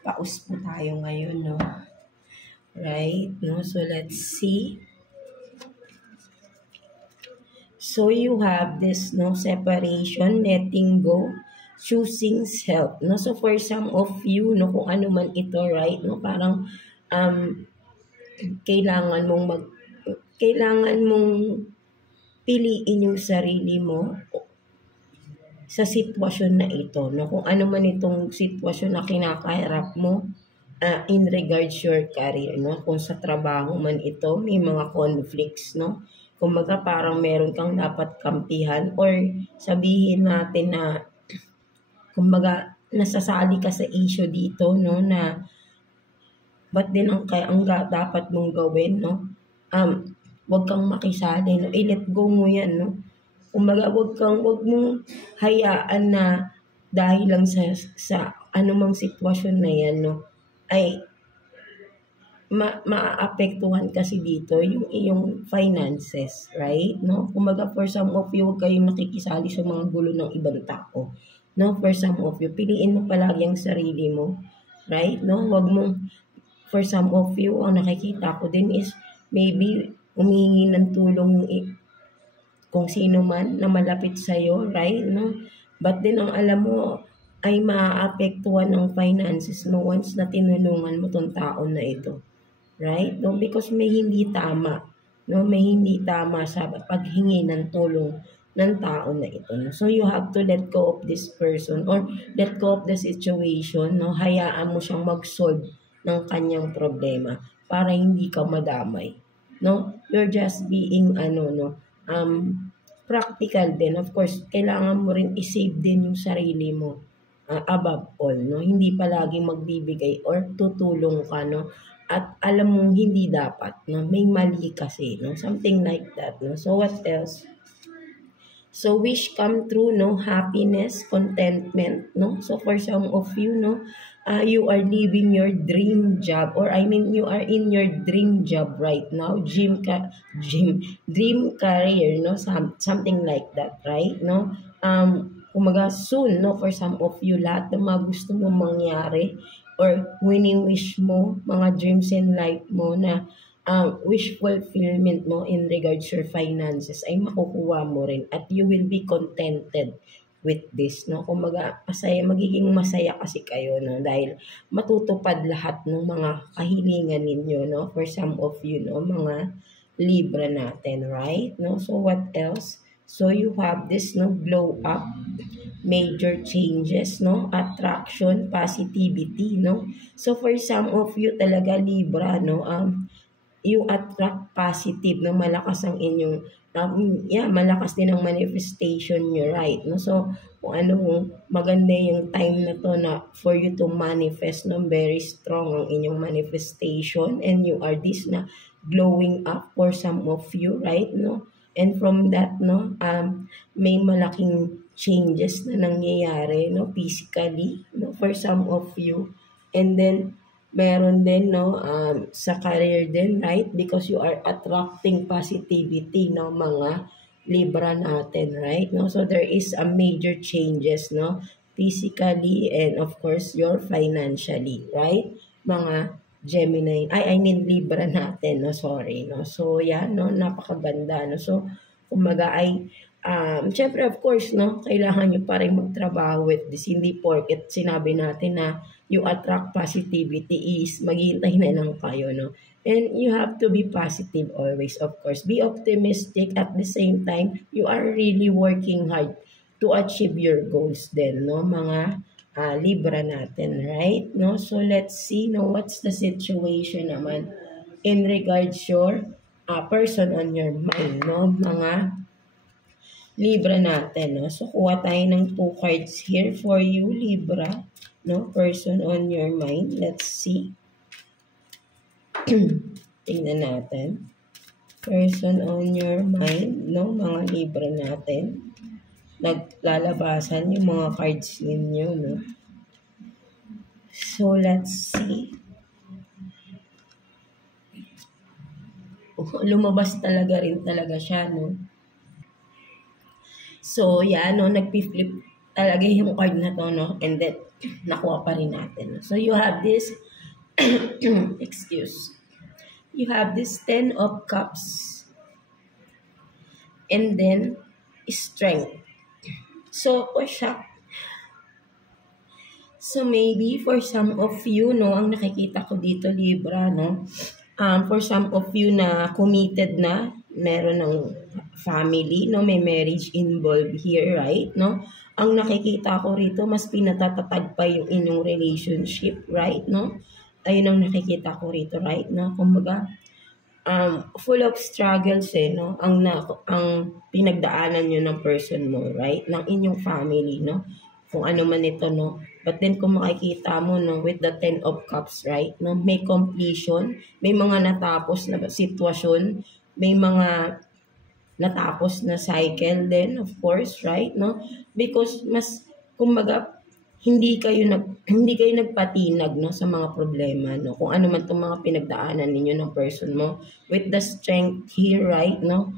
paus po tayo ngayon, no. Right, no. So, let's see. So, you have this, no, separation, letting go, choosing self, no. So, for some of you, no, kung ano man ito, right, no, parang, kailangan mong piliin yung sarili mo sa sitwasyon na ito, no? Kung ano man itong sitwasyon na kinakaharap mo in regards your career, no? Kung sa trabaho man ito, may mga conflicts, no? Kumbaga parang meron kang dapat kampihan or sabihin natin na kumbaga nasasali ka sa issue dito, no? Na but din ang dapat mong gawin, no? Wag kang makisali, no? I-let go mo yan, no? Kumbaga, wag mong hayaan na dahil lang sa anumang sitwasyon na yan, no? Ay, maaapektuhan kasi dito yung iyong finances, right? No? Kumbaga, for some of you, wag kayong nakikisali sa mga gulo ng ibang tao. No? For some of you, piliin mo palagi ang sarili mo, right? No? Wag mong, for some of you, ang nakikita ko din is maybe humihingi ng tulong kung sino man na malapit sa'yo, right? No? But then, ang alam mo ay maaapektuhan ng finances mo once na tinulungan mo tong taon na ito. Right? No? Because may hindi tama. No? May hindi tama sa paghingi ng tulong ng tao na ito. No? So, you have to let go of this person or let go of the situation. No? Hayaan mo siyang mag-solve ng kanyang problema para hindi ka madamay. No? You're just being practical din. Of course, kailangan mo rin i-save din yung sarili mo above all, no? Hindi palaging magbibigay or tutulong ka, no? At alam mong hindi dapat, no? May mali kasi, no? Something like that, no? So, what else? So, wish come true, no? Happiness, contentment, no? So, for some of you, no? You are living your dream job or you are in your dream job right now. Dream career, no? Something like that, right? No? Kumaga soon, no? For some of you, lahat ng mga gusto mo mangyari or wish mo, mga dreams in life mo na wish fulfillment mo in regards to your finances ay makukuha mo rin at you will be contented with this, no? Kumbaga, magiging masaya kasi kayo, no? Dahil matutupad lahat ng mga kahilingan ninyo, no? For some of you, no? Mga Libra natin, right? No? So, what else? So, you have this, no? Glow up, major changes, no? Attraction, positivity, no? So, for some of you talaga, Libra, no? You attract positive, no? Malakas ang inyong malakas din ang manifestation nyo, right? No? So, kung maganda yung time na to na for you to manifest, no? Very strong ang inyong manifestation and you are this na glowing up for some of you, right? No? And from that, no? May malaking changes na nangyayari, no? Physically, no? For some of you. And then, Meron din, no, sa career din, right? Because you are attracting positivity, no, mga Libra natin, right? No? So, there is a major changes, no? Physically and of course, your financially, right? Mga Gemini, I mean Libra natin, no? Sorry, no? So, yan, no? Napakaganda, no? So, kumbaga ay, syempre, of course, no? Kailangan nyo pa rin magtrabaho with this. Hindi porket sinabi natin na you attract positivity is maghihintay na lang kayo, no? And you have to be positive always, of course. Be optimistic at the same time. You are really working hard to achieve your goals din, no? Mga Libra natin, right? No? So, let's see, no? What's the situation naman in regards your person on your mind, no? Mga Libra natin, no? So, kuha tayo ng 2 cards here for you, Libra, no? Person on your mind. Let's see. Tingnan natin. Person on your mind, no? Mga Libra natin. Naglalabasan yung mga cards ninyo, no? So, let's see. Lumabas talaga siya, no? So, yan, no? Nagpi-flip talaga yung card na to, no? And then, nakuha pa rin natin. So, you have this, excuse. You have this 10 of Cups. And then, Strength. So, So, maybe for some of you, no, ang nakikita ko dito, Libra, no, for some of you na committed na, meron ng family, no, may marriage involved here, right, no, ang nakikita ko rito, mas pinatatatag pa yung inyong relationship, right, no, ayun ang nakikita ko rito, right, no, kumbaga, full of struggles no, ang pinagdaanan nyo ng person mo, right, ng inyong family, no, kung ano man ito, no, but then kung makikita mo, no, with the 10 of Cups, right, no, may completion, may mga natapos na sitwasyon, may mga natapos na cycle din, of course, right, no, because mas, kumbaga, hindi kayo nagpatinag, no, sa mga problema, no, kung ano man tong mga pinagdaanan ninyo ng person mo, with the strength here, right, no,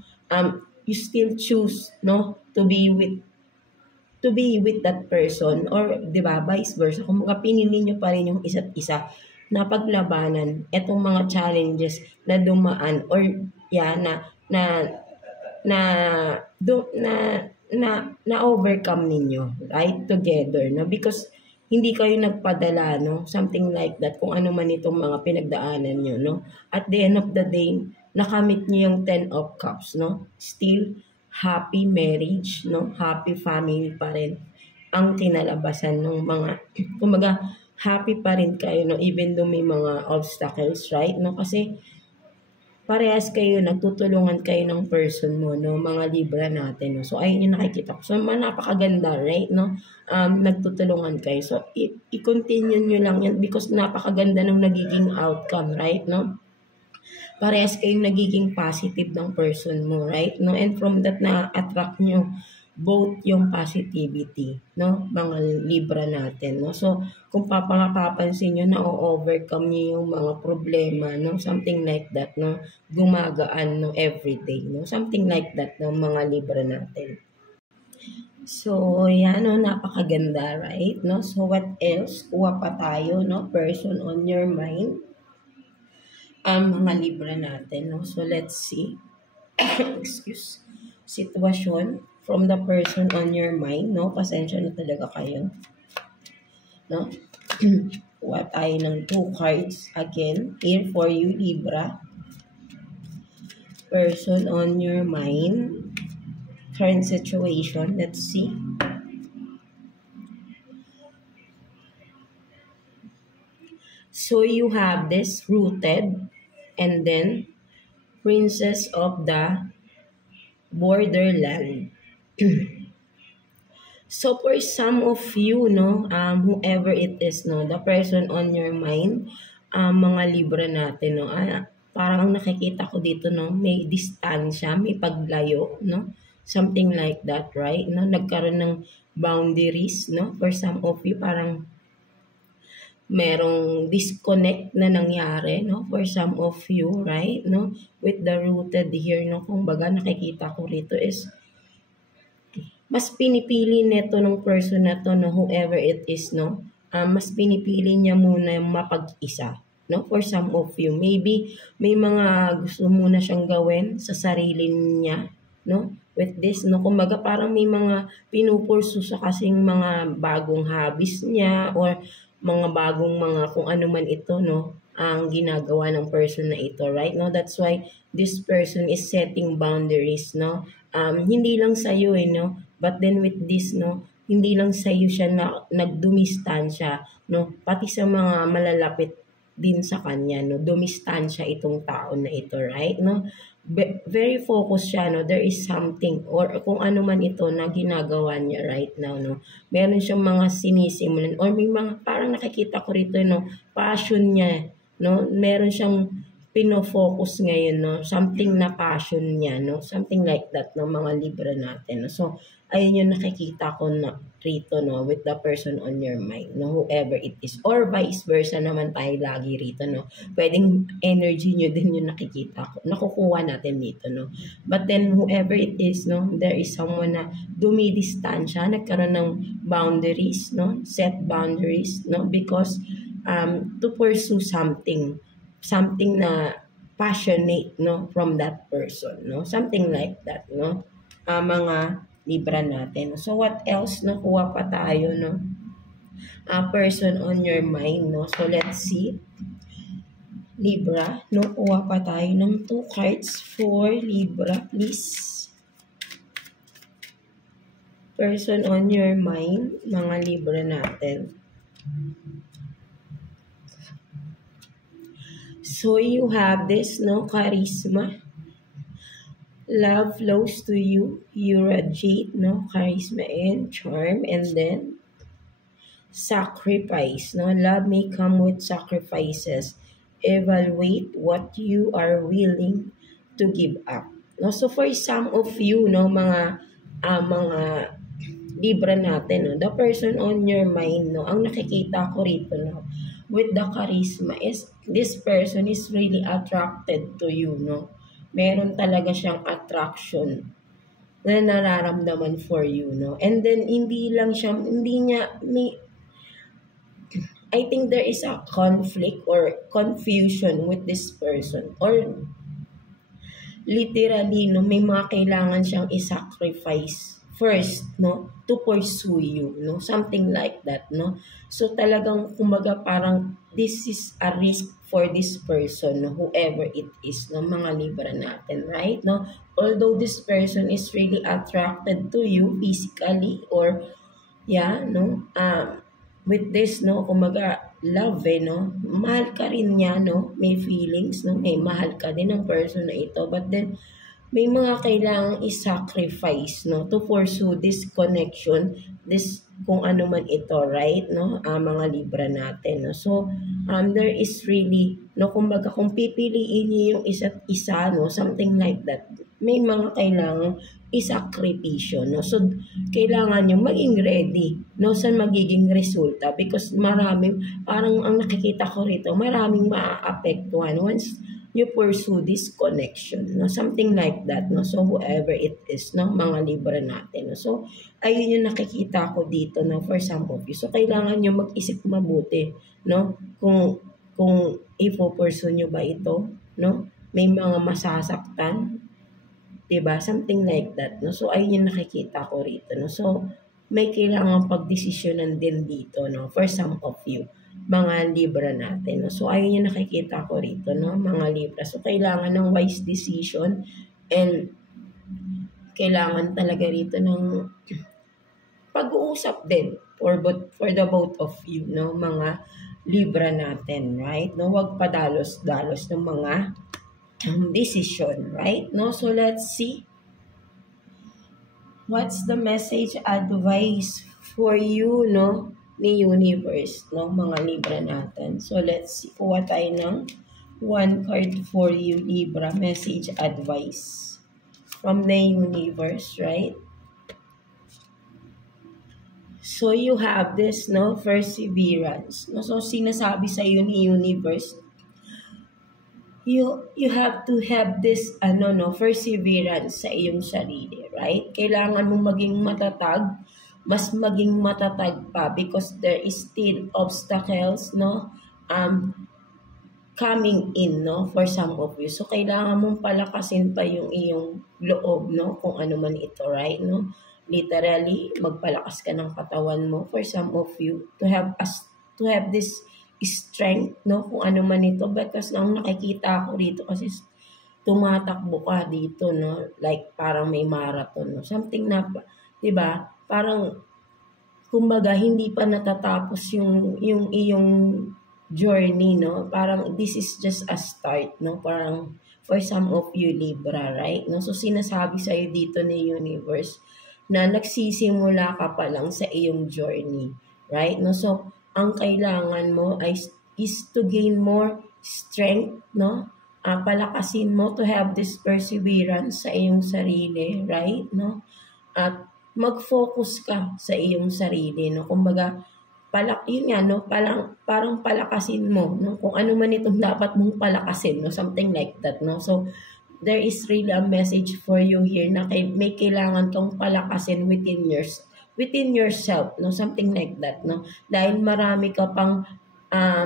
you still choose, no, to be with that person, or 'di ba, vice versa, kung pinili niyo pa rin yung isa't isa na paglabanan etong mga challenges na dumaan, or yan na overcome ninyo, right, together, no, because hindi kayo nagpadala, no, something like that, kung ano man itong mga pinagdaanan nyo, no, at the end of the day, nakamit nyo yung 10 of Cups, no, still happy marriage, no, happy family pa rin ang kinalabasan ng mga, kumbaga, happy pa rin kayo, no, even though may mga obstacles, right, no, kasi parehas kayo, nagtutulungan kayo ng person mo, no, mga Libra natin, no. So, ayun yung nakikita ko. So, napakaganda, right, no? Nagtutulungan kayo. So, i-continue nyo lang yan because napakaganda ng nagiging outcome, right, no? Parehas kayong nagiging positive ng person mo, right, no? And from that, na-attract nyo both yung positivity, no, mga Libra natin, no. So, kung papansin nyo, na-overcome nyo yung mga problema, no, something like that, no, gumagaan, no, everyday, no, something like that, no, mga Libra natin. So, yan, no, napakaganda, right, no. So, what else? Kuha pa tayo, no, person on your mind, mga Libra natin, no. So, let's see. Excuse. Sitwasyon from the person on your mind, no? Pasensya na talaga kayo. No? Kuha tayo ng 2 cards again. Here for you, Libra. Person on your mind. Current situation. Let's see. So, you have this rooted, and then Princess of the Borderland. So for some of you, no, whoever it is, no, the person on your mind, mga Libra natin, no, parang ang nakikita ko dito, no, may distansya, may paglayo, no, something like that, right, no, nagkaroon ng boundaries, no, for some of you, parang merong disconnect na nangyari, no, for some of you, right, no, with the rooted here, no, kung baga nakikita ko rito is mas pinipili neto ng person na to, no, whoever it is, no, mas pinipili niya muna yung mapag-isa, no, for some of you. Maybe may mga gusto muna siyang gawin sa sarili niya, no, with this, no, kumbaga parang may mga pinupursu sa kasing mga bagong hobbies niya or mga bagong mga kung ano man ito, no, ang ginagawa ng person na ito, right? No, that's why this person is setting boundaries, no. Hindi lang sa iyo, no, but then with this, no, hindi lang sa iyo siya na nagdumistansya, no, pati sa mga malalapit din sa kanya, no, dumistansya itong tao na ito, right, no. Very focused siya, no, there is something or kung ano man ito na ginagawa niya right now, no, meron siyang mga sinisimulan or may mga parang nakikita ko rito, no, passion niya, no, meron siyang pino-focus ngayon, no, something na passion niya, no, something like that ng mga Libra natin, no? So ayun yung nakikita ko na rito, no, with the person on your mind, no, whoever it is, or vice versa naman tayo lagi rito, no, pwedeng energy nyo din yung nakikita ko, nakukuha natin dito, no, but then whoever it is, no, there is someone na dumidistansya, nagkaroon ng boundaries, no, set boundaries, no, because to pursue something na passionate, no, from that person, no, something like that, no, mga Libra natin. So what else, no, kuha pa tayo, no, person on your mind, no, so let's see, Libra, no, kuha pa tayo ng 2 cards for Libra, please. Person on your mind, mga Libra natin. So you have this, no, charisma. Love flows to you. You radiate, no, charisma and charm. And then, sacrifice, no. Love may come with sacrifices. Evaluate what you are willing to give up. No, so for some of you, no, mga Libra natin, no, the person on your mind, no, ang nakikita ko rito, no, with the charisma is this person is really attracted to you, no. Meron talaga siyang attraction na nararamdaman for you, no. And then hindi niya I think there is a conflict or confusion with this person, or literally, no, may mga kailangan siyang i-sacrifice first, no, to pursue you, no, something like that, no. So talagang kumbaga parang this is a risk for this person, no, whoever it is, no, mga Libra natin, right, no. Although this person is really attracted to you physically or yeah, no, with this, no, kumbaga love, no, mahal ka rin niya, no, may feelings, no, may mahal ka din ng person na ito, but then may mga kailangang i-sacrifice, no, to pursue this connection, this kung ano man ito, right, no, mga Libra natin, no. So there is really, no, kumbaga kung pipiliin niyo yung isa't isa, no, something like that, may mga kailangang isakripisyo, no. So kailangan nyo maging ready, no, sa magiging resulta, because maraming, parang ang nakikita ko rito, maraming maaapektuhan once you pursue this connection, no, something like that, no. So whoever it is, no, mga Libra natin, no. So ayun yung nakikita ko dito, no, for some of you. So kailangan nyo mag-isip mabuti, no, kung ipo-pursue nyo ba ito, no, may mga masasaktan, diba, something like that, no. So ayun yung nakikita ko rito, no. So may kailangan pagdesisyonan din dito, no, for some of you, mga Libra natin, no. So ayun yung nakikita ko rito, no, mga Libra. So kailangan ng wise decision and kailangan talaga rito ng pag-uusap din for the both of you, no, mga Libra natin, right, no. Huwag padalos-dalos ng mga decision, right, no. So let's see what's the message advice for you, no, ni universe, no, mga Libra natin. So let's see, kuha tayo ng 1 card for you, Libra, message advice from the universe, right. So you have this, no, perseverance. No? So sinasabi sa iyo ni universe, you have to have this perseverance sa iyong sarili, right? Kailangan mong maging matatag, mas maging matatag pa because there is still obstacles, no? Coming in, no, for some of you. So kailangan mong palakasin pa yung iyong loob, no, kung ano man ito, right, no? Literally, magpalakas ka ng katawan mo for some of you to have this strength, no, kung ano man ito, because nang nakikita ko dito kasi tumatakbo ka dito, no, like parang may marathon, no, something na, 'di ba? Parang kumbaga hindi pa natatapos yung iyong journey, no? Parang this is just a start, no? Parang for some of you Libra, right? No? So sinasabi sa iyo dito ni universe na nagsisimula ka pa lang sa iyong journey, right? No? So ang kailangan mo is to gain more strength, no? Palakasin mo to have this perseverance sa iyong sarili, right? No? At mag-focus ka sa iyong sarili, no? Kumbaga, yun nga, no? Parang palakasin mo, no? Kung ano man itong dapat mong palakasin, no? Something like that, no? So, there is really a message for you here na may kailangan kang palakasin within yourself, no? Something like that, no? Dahil marami ka pang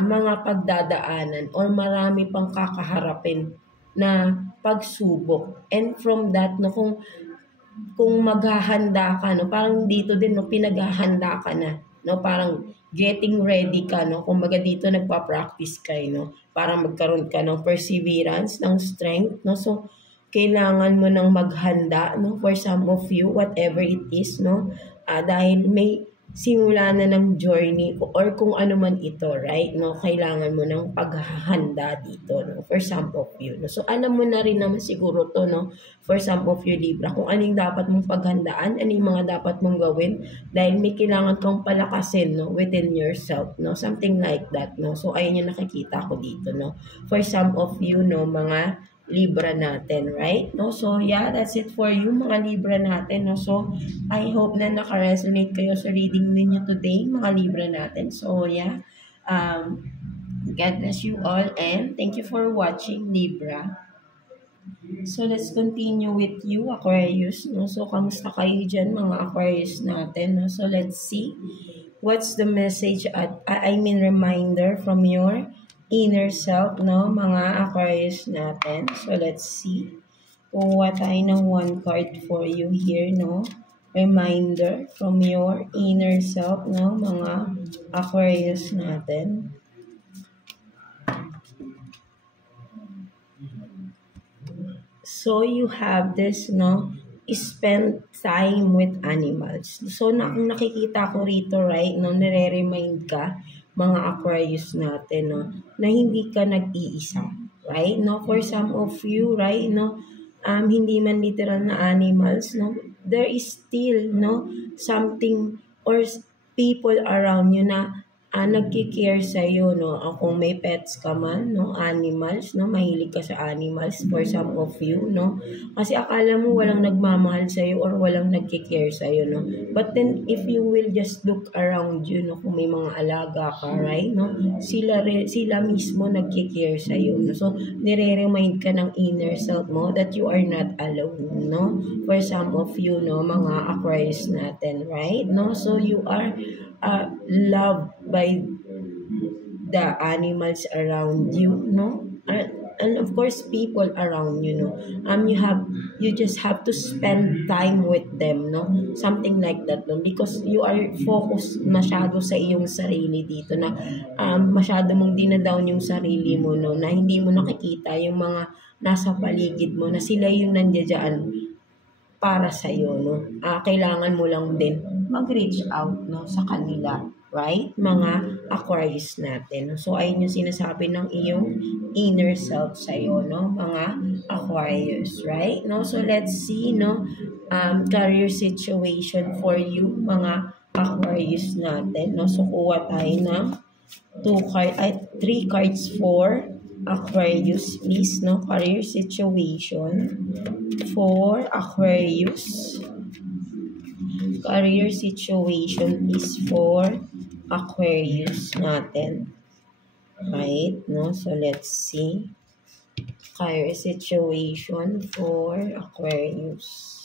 mga pagdadaanan or marami pang kakaharapin na pagsubok. And from that, no, kung maghahanda ka, no, parang dito din, no, pinaghahanda ka na, no, parang getting ready ka, no, kumbaga dito nagpa-practice ka, no, para magkaroon ka ng perseverance, ng strength, no, so kailangan mo nang maghanda, no, for some of you, whatever it is, no, dahil may simula na ng journey or kung ano man ito, right, no, kailangan mo ng paghahanda dito, no, for some of you, no. So alam mo na rin naman siguro to, no, for some of you Libra, kung anong dapat mong paghandaan, ano yung mga dapat mong gawin, dahil may kailangan kang palakasin, no, within yourself, no, something like that, no. So ayun yung nakikita ko dito, no, for some of you, no, mga Libra natin, right? No? So, yeah, that's it for you, mga Libra natin. No? So, I hope na naka-resonate kayo sa reading ninyo today, mga Libra natin. So, yeah, God bless you all and thank you for watching, Libra. So, let's continue with you, Aquarius. No? So, kamusta kayo dyan, mga Aquarius natin? No? So, let's see what's the message reminder from your inner self, no, mga Aquarius natin. So, let's see. Kuha tayo ng one card for you here, no. Reminder from your inner self, no, mga Aquarius natin. So, you have this, no, spend time with animals. So, nakikita ko rito, right, no, nire-remind ka, mga Aquarius natin, no, na hindi ka nag-iisa, right, no, for some of you, right, no, hindi man literal na animals, no, there is still, no, something or people around you na nagki-care sa'yo, no, kung may pets ka man, no, animals, no, mahilig ka sa animals for some of you, no, kasi akala mo walang nagmamahal sa'yo or walang nagki-care sa'yo, no, but then if you will just look around you, no, kung may mga alaga ka, right, no, sila mismo nagki-care sa'yo, no, so nire-remind ka ng inner self mo that you are not alone, no, for some of you, no, mga Aquarius natin, right, no, so you are loved by the animals around you, no, and of course people around you, no, you just have to spend time with them, no, something like that, no, because you are focused masyado sa iyong sarili dito na masyado mong dinadown yung sarili mo, no, na hindi mo nakikita yung mga nasa paligid mo na sila yung nandiyan para sa iyo, no. Kailangan mo lang din mag-reach out, no, sa kanila, right, mga Aquarius natin. So, ayun yung sinasabi ng iyong inner self sa iyo, no, mga Aquarius, right? No, so let's see, no, career situation for you, mga Aquarius natin, no. So, kuha tayo ng 3 cards for Aquarius, please, no, career situation for Aquarius. career situation is for Aquarius natin. Right? No? So, let's see. Career situation for Aquarius.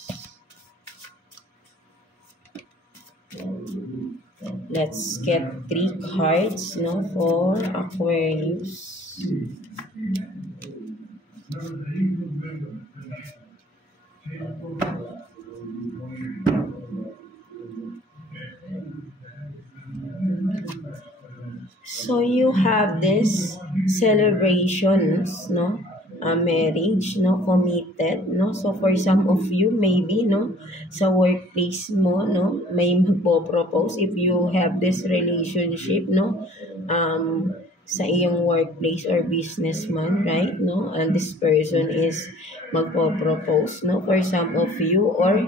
Let's get 3 cards, no, for Aquarius. So you have this celebrations, no? Marriage, no? Committed, no? So for some of you, maybe, no? Sa workplace mo, no? May magpo-propose if you have this relationship, no? Sa iyong workplace or businessman, right? No? And this person is magpo-propose, no? For some of you, or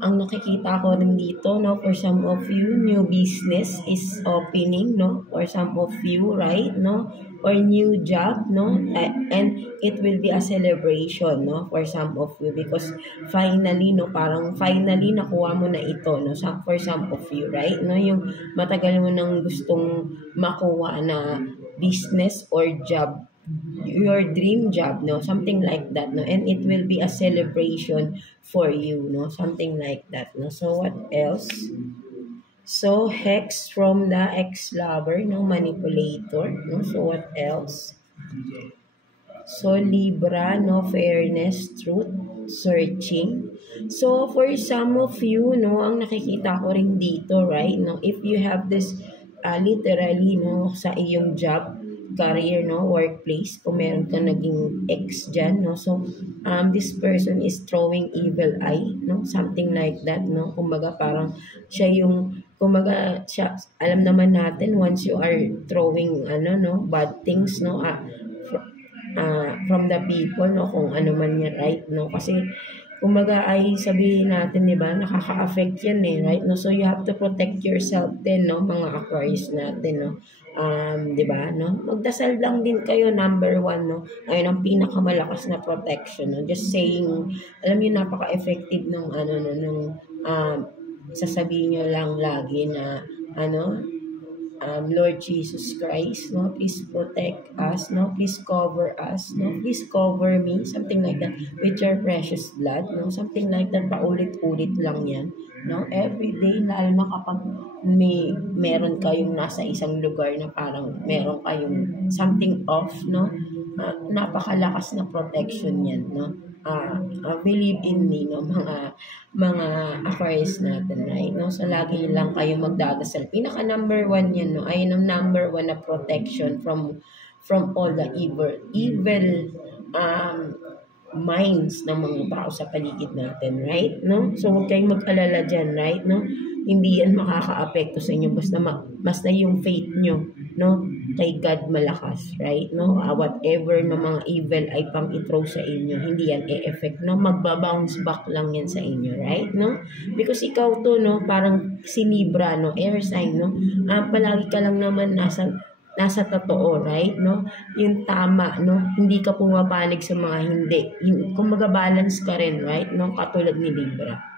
ang nakikita ko rin dito, no, for some of you, new business is opening, no, for some of you, right, no, or new job, no, and it will be a celebration, no, for some of you, because finally, no, parang finally nakuha mo na ito, no, for some of you, right, no, yung matagal mo nang gustong makuha na business or job, your dream job, no, something like that, no, and it will be a celebration for you, no, something like that, no. So what else? So Hex from the ex-lover, no, manipulator, no. So what else? So Libra, no, fairness, truth, searching. So for some of you, no, ang nakikita ko rin dito, right, no, if you have this literally, no, sa iyong job, career, no, workplace, kung meron ka naging ex dyan, no, so this person is throwing evil eye, no, something like that, no, kumbaga parang siya yung, kumbaga siya, alam naman natin, once you are throwing, no, bad things, no, from the people, no, kung ano man yan, right, no, kasi kumbaga ay sabihin natin, di ba, nakaka-affect yan right, no, so you have to protect yourself din, no, mga Aquarius natin, no, di ba, no, magdasal lang din kayo, number 1, no, ayun ang pinakamalakas na protection, no, just saying, alam niyo, napaka-effective nung, sasabihin nyo lang lagi na, Lord Jesus Christ, no, please protect us, no, please cover us, no, please cover me, something like that, with your precious blood, no, something like that, paulit-ulit lang yan, no, every day, lalo na kapag meron kayong nasa isang lugar na parang meron kayong something off, no, napakalakas na protection yan, no, believe in me, no, mga Aquarius natin, right, no, so lagi lang kayo magdadasal, pinaka number 1 yan, no, ayun ang number 1 na protection from all the evil minds ng mga tao sa paligid natin, right, no, so huwag kayong mag-alala dyan, right, no, hindi yan makaka-apekto sa inyo, basta yung faith nyo, no, kay God malakas, right, no, whatever na mga evil ay pang i-throw sa inyo, hindi yan e-effect, no, magbabounce back lang yan sa inyo, right, no, because ikaw to, no, parang si Libra, no, air sign, no, palagi ka lang naman nasa totoo, right, no, yung tama, no, hindi ka pumapanig sa mga hindi, kung mag-balance ka rin, right, no, katulad ni Libra.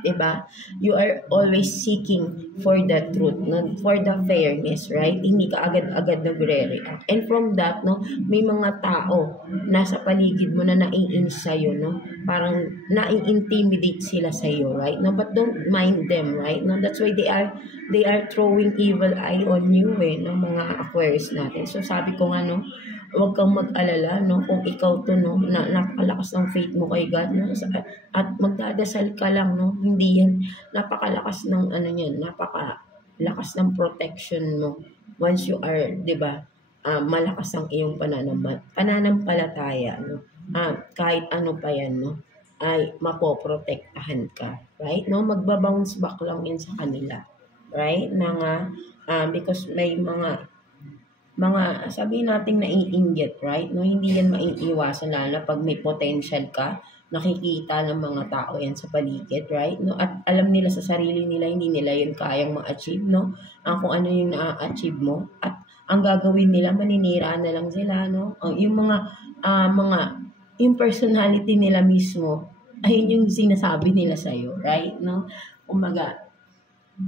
Diba? You are always seeking for the truth, no? For the fairness, right? Hindi ka agad-agad nagre-react. And from that, no, may mga tao nasa paligid mo na naiinis sa'yo, no? Parang nai-intimidate sila sa'yo, right? No, but don't mind them, right? No, that's why they are throwing evil eye on you, no, mga Aquarius natin. So sabi ko nga, no, huwag kang mag-alala, no, kung ikaw to, no, na napakalakas ng faith mo kay God, no, at magdadasal ka lang, no, hindi yan, napakalakas ng, napakalakas ng protection mo, once you are, di ba, malakas ang iyong pananampalataya, no, kahit ano pa yan, no, ay mapoprotektahan ka, right, no, magbabounce back lang yan sa kanila, right, because may mga sabihin natin naiinggit, right? No, hindi yan maiiwasan lalo pag may potential ka, nakikita ng mga tao yan sa paligid, right? No, at alam nila sa sarili nila, hindi nila yun kayang ma-achieve, no? Kung ano yung na-achieve mo, at ang gagawin nila, maninira na lang sila, no? Yung yung personality nila mismo, ayun yung sinasabi nila sa'yo, right? No? Kumaga,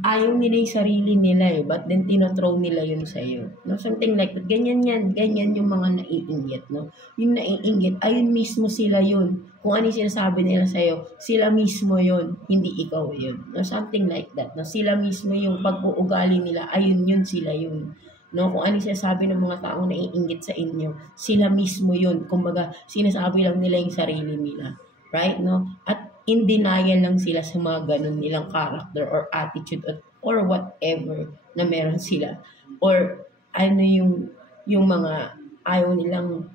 ayaw nila yung sarili nila but then tinothrow nila yun sa'yo. No? Something like that. Ganyan yan. Ganyan yung mga naiinggit. No? Yung naiinggit, ayun mismo sila yun. Kung ano yung sinasabi nila sa'yo, sila mismo yun. Hindi ikaw yun. No? Something like that. No? Sila mismo yung pag-uugali nila, ayun yun, sila yun. No, kung ano yung sinasabi ng mga taong naiinggit sa inyo, sila mismo yun. Kumbaga, sinasabi lang nila yung sarili nila. Right? No? At in denial lang sila sa mga ganun nilang character or attitude or whatever na meron sila. Or ano yung mga ayaw nilang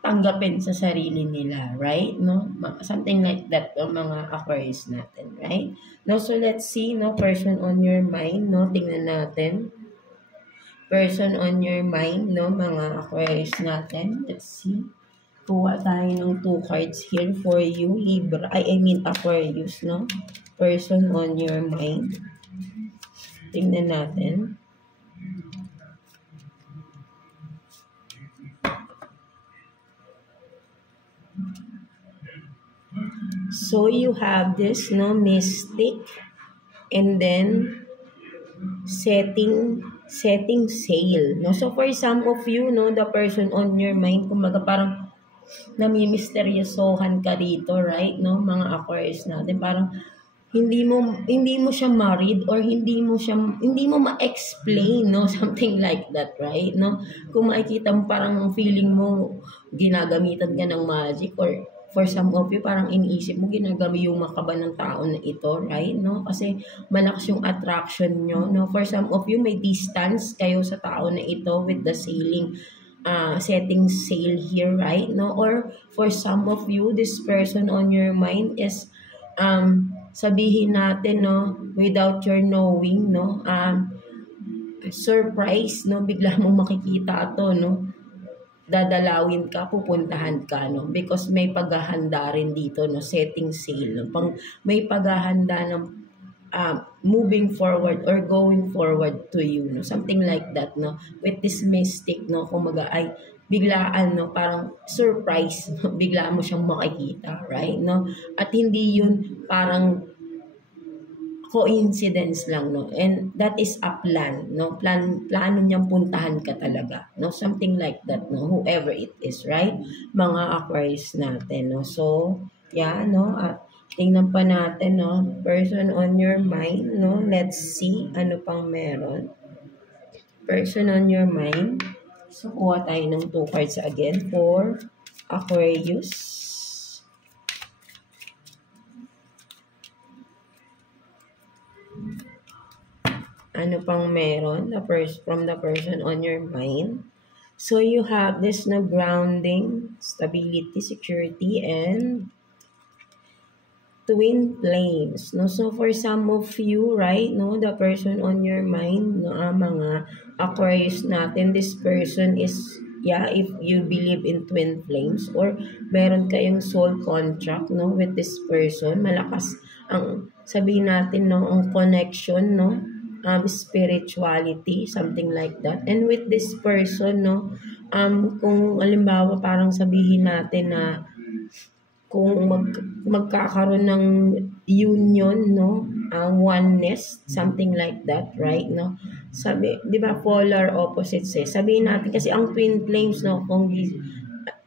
tanggapin sa sarili nila, right? No? Something like that, no? Mga Aquarius natin, right? No, so let's see, no, person on your mind, no? Tingnan natin. Person on your mind, no, mga Aquarius natin. Let's see. Kuha tayo ng 2 cards here for you, Libra. I mean Aquarius, no? Person on your mind. Tingnan natin. So you have this, no, mystic, and then setting sail, no? So for some of you, no, the person on your mind, kumbaga parang namimisteryosohan ka dito, right? No, mga Aquarius natin, parang hindi mo siya married or hindi mo ma-explain, no? Something like that, right? No? Kung makikita mo, parang feeling mo ginagamitan ka ng magic, or for some of you, parang iniisip mo ginagabi yung makaba ng tao na ito, right? No? Kasi malakas yung attraction nyo, no? For some of you, may distance kayo sa tao na ito with the setting sail here, right? No? Or for some of you, this person on your mind is sabihin natin, no, without your knowing, no, surprise, no, bigla mong makikita to, no, dadalawin ka, pupuntahan ka, no, because may paghahanda rin dito, no, setting sail, no, may paghahanda ng moving forward or going forward to you, no, something like that, no, with this mystic, no, kumaga ay biglaan, no, parang surprise, no, biglaan mo siyang makikita, right, no, at hindi yun parang coincidence lang, no, and that is a plan, no, plano niyang puntahan ka talaga, no, something like that, no, whoever it is, right, mga Aquarius natin, no. So yeah, no, at tingnan pa natin, no, person on your mind, no, let's see ano pang meron. Person on your mind. So kuha tayo ng 2 cards again for Aquarius. Ano pang meron from the person on your mind? So you have this, na grounding, stability, security, and twin flames, no? So for some of you, right, no, the person on your mind, no, mga Aquarius natin, this person is, yeah, if you believe in twin flames or meron kayong soul contract, no, with this person, malakas ang sabihin natin, no, ang connection, no, spirituality, something like that. And with this person, no, kung halimbawa parang sabihin natin na kung magkakaroon ng union, no, oneness, something like that, right, no, sabi, di ba, polar opposites, sabihin natin, kasi ang twin flames, no, kung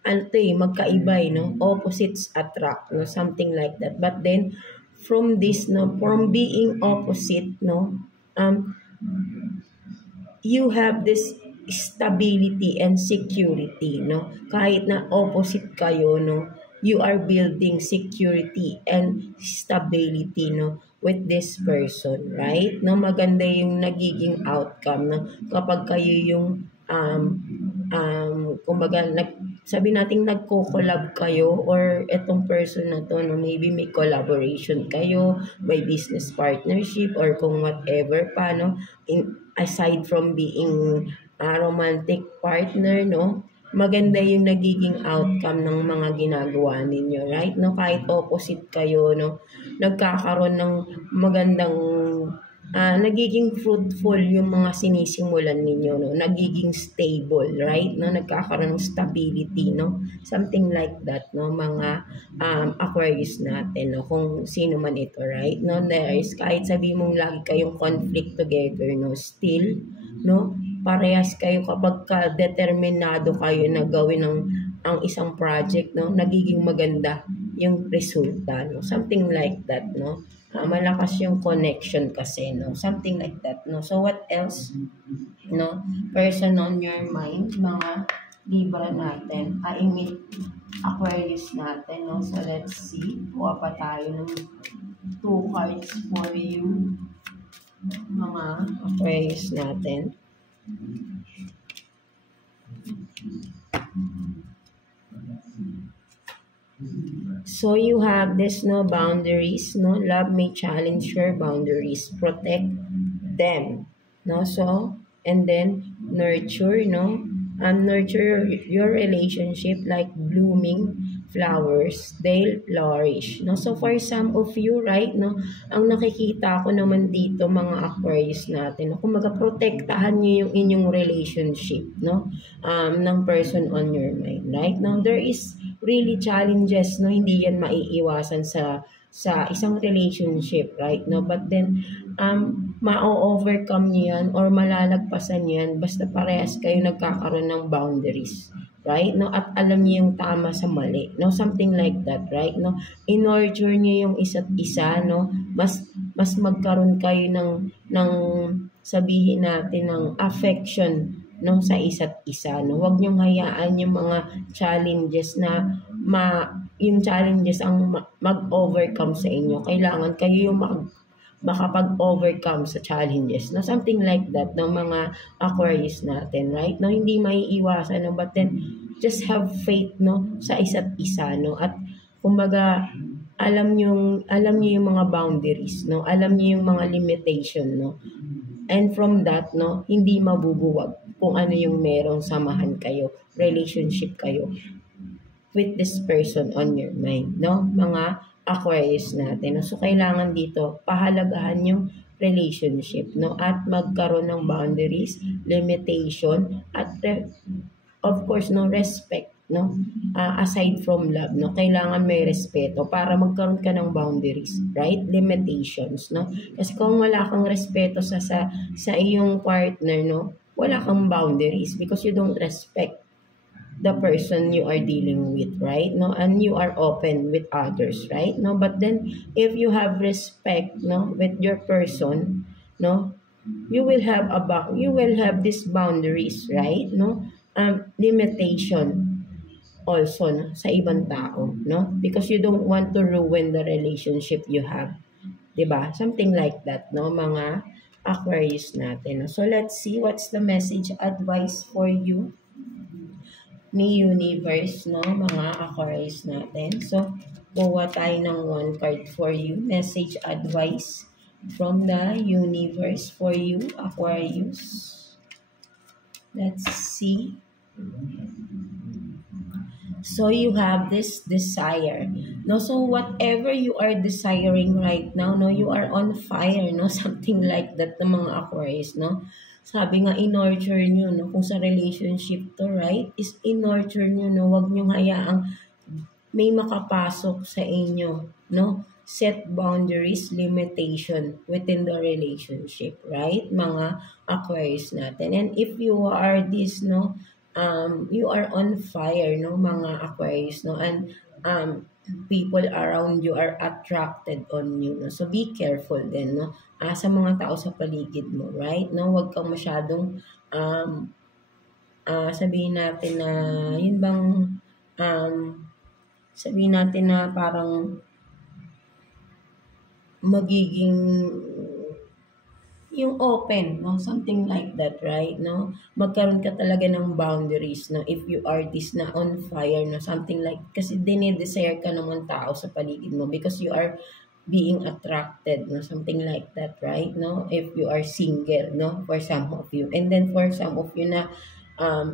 magkaiba, no, opposites attract, no, something like that. But then from this, no, from being opposite, no, you have this stability and security, no, kahit na opposite kayo, no, you are building security and stability, no, with this person, right? No, maganda yung nagiging outcome, no, kapag kayo yung kumbaga sabi natin nagko-collab kayo, or etong person na to, no, maybe may collaboration kayo, may business partnership, or kung whatever pa, no, aside from being a romantic partner, no, maganda yung nagiging outcome ng mga ginagawa ninyo, right? No, kahit opposite kayo, no, nagkakaroon ng magandang nagiging fruitful yung mga sinisimulan ninyo, no? Nagiging stable, right? No? Nagkakaroon ng stability, no? Something like that, no? Mga Aquarius natin, no? Kung sino man ito, right? No? There is, kahit sabi mong lagi kayong conflict together, no? Still, no? Parehas kayo kapag determinado kayo na gawin ang isang project, no? Nagiging maganda yung resulta, no? Something like that, no? Malakas yung connection kasi, no? Something like that, no? So, what else, no? Person on your mind, mga Libra natin. I mean, Aquarius natin, no? So, let's see. Kuha pa tayo ng 2 cards for you, mga Aquarius natin. So you have this, no, boundaries, no? Love may challenge your boundaries. Protect them, no? So, and then nurture, no? Nurture your relationship like blooming flowers. They'll flourish, no? So for some of you, right, no? Ang nakikita ko naman dito, mga Aquarius natin, no? Kung protektahan niyo yung inyong relationship, no? Ng person on your mind, right? Now, there is really challenges, no? Hindi yan maiiwasan sa isang relationship, right? No? But then, ma-overcome niyo yan or malalagpasan niyo yan basta parehas kayo nagkakaroon ng boundaries, right? No? At alam niyo yung tama sa mali, no? Something like that, right? No? In-nurture niyo yung isa't isa, no? Mas magkaroon kayo ng sabihin natin ng affection, no, sa isa't isa, no? Huwag niyong hayaan yung mga challenges na yung challenges ang mag-overcome sa inyo. Kailangan kayo yung makapag-overcome sa challenges, no? Something like that, ng mga Aquarius natin, right? No, hindi maiiwasan, no? But then, just have faith, no, sa isa't isa, no? At kumbaga, alam niyo yung mga boundaries, no? Alam niyo yung mga limitation, no? And from that, no, hindi mabubuwag kung ano yung merong samahan kayo, relationship kayo with this person on your mind, no? Mga Aquarius natin. No? So, kailangan dito, pahalagahan yung relationship, no? At magkaroon ng boundaries, limitation, at of course, no, respect, no? Aside from love, no? Kailangan may respeto para magkaroon ka ng boundaries, right? Limitations, no? Kasi kung wala kang respeto sa iyong partner, no? Wala kang boundaries because you don't respect the person you are dealing with, right? No, and you are open with others, right? No, but then if you have respect, no, with your person, no, you will have these boundaries, right? No, limitation also, no, sa ibang tao, no, because you don't want to ruin the relationship you have, diba? Something like that, no, mga Aquarius natin. So let's see what's the message advice for you ni universe, no, mga Aquarius natin. So kuha tayo ng 1 card for you, message advice from the universe for you, Aquarius. Let's see. So you have this desire, no? So whatever you are desiring right now, no, you are on fire, no? Something like that, ng mga Aquarius, no? Sabi nga, in-nurture nyo, no? Kung sa relationship to, right, is in-nurture nyo, no? Huwag nyo hayaang may makapasok sa inyo, no? Set boundaries, limitation within the relationship, right? Mga Aquarius natin. And if you are this, no, you are on fire, no, mga Aquarius, no, and people around you are attracted on you, no? So be careful din, no, sa mga tao sa paligid mo, right? No, huwag kang masyadong sabihin natin na yun bang sabihin natin na parang magiging yung open, no? Something like that, right? No? Magkaroon ka talaga ng boundaries, no? If you are this na on fire, no? Something like, kasi dinidesire ka naman tao sa paligid mo because you are being attracted, no? Something like that, right? No? If you are single, no? For some of you. And then for some of you na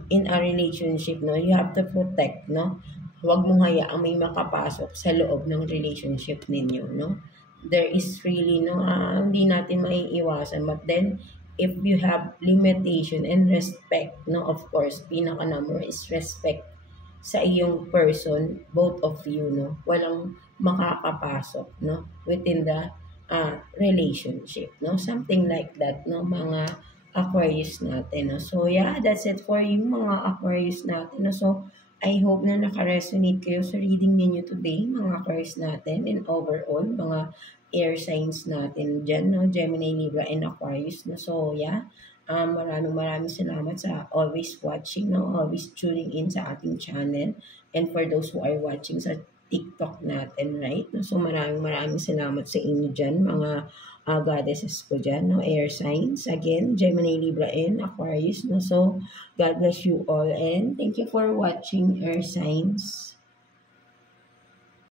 in a relationship, no? You have to protect, no? Huwag mong hayaang may makapasok sa loob ng relationship ninyo, no? there is really no hindi natin maiiwasan, but then if you have limitation and respect, no, of course pinaka number is respect sa iyong person, both of you, no, walang makakapasok, no, within the relationship, no, something like that, no, mga Aquarius natin, no. So yeah, that's it for you mga Aquarius natin, no. So I hope na naka-resonate kayo sa reading ninyo today, mga Aquarius natin, and overall, mga air signs natin dyan, no? Gemini, Libra, and Aquarius, no? So, yeah, maraming salamat sa always watching, no? Always tuning in sa ating channel. And for those who are watching sa TikTok natin, right? So, maraming salamat sa inyo dyan, mga goddesses ko dyan, no? Air signs. Again, Gemini, Libra, and Aquarius, no? So, God bless you all and thank you for watching Air Signs.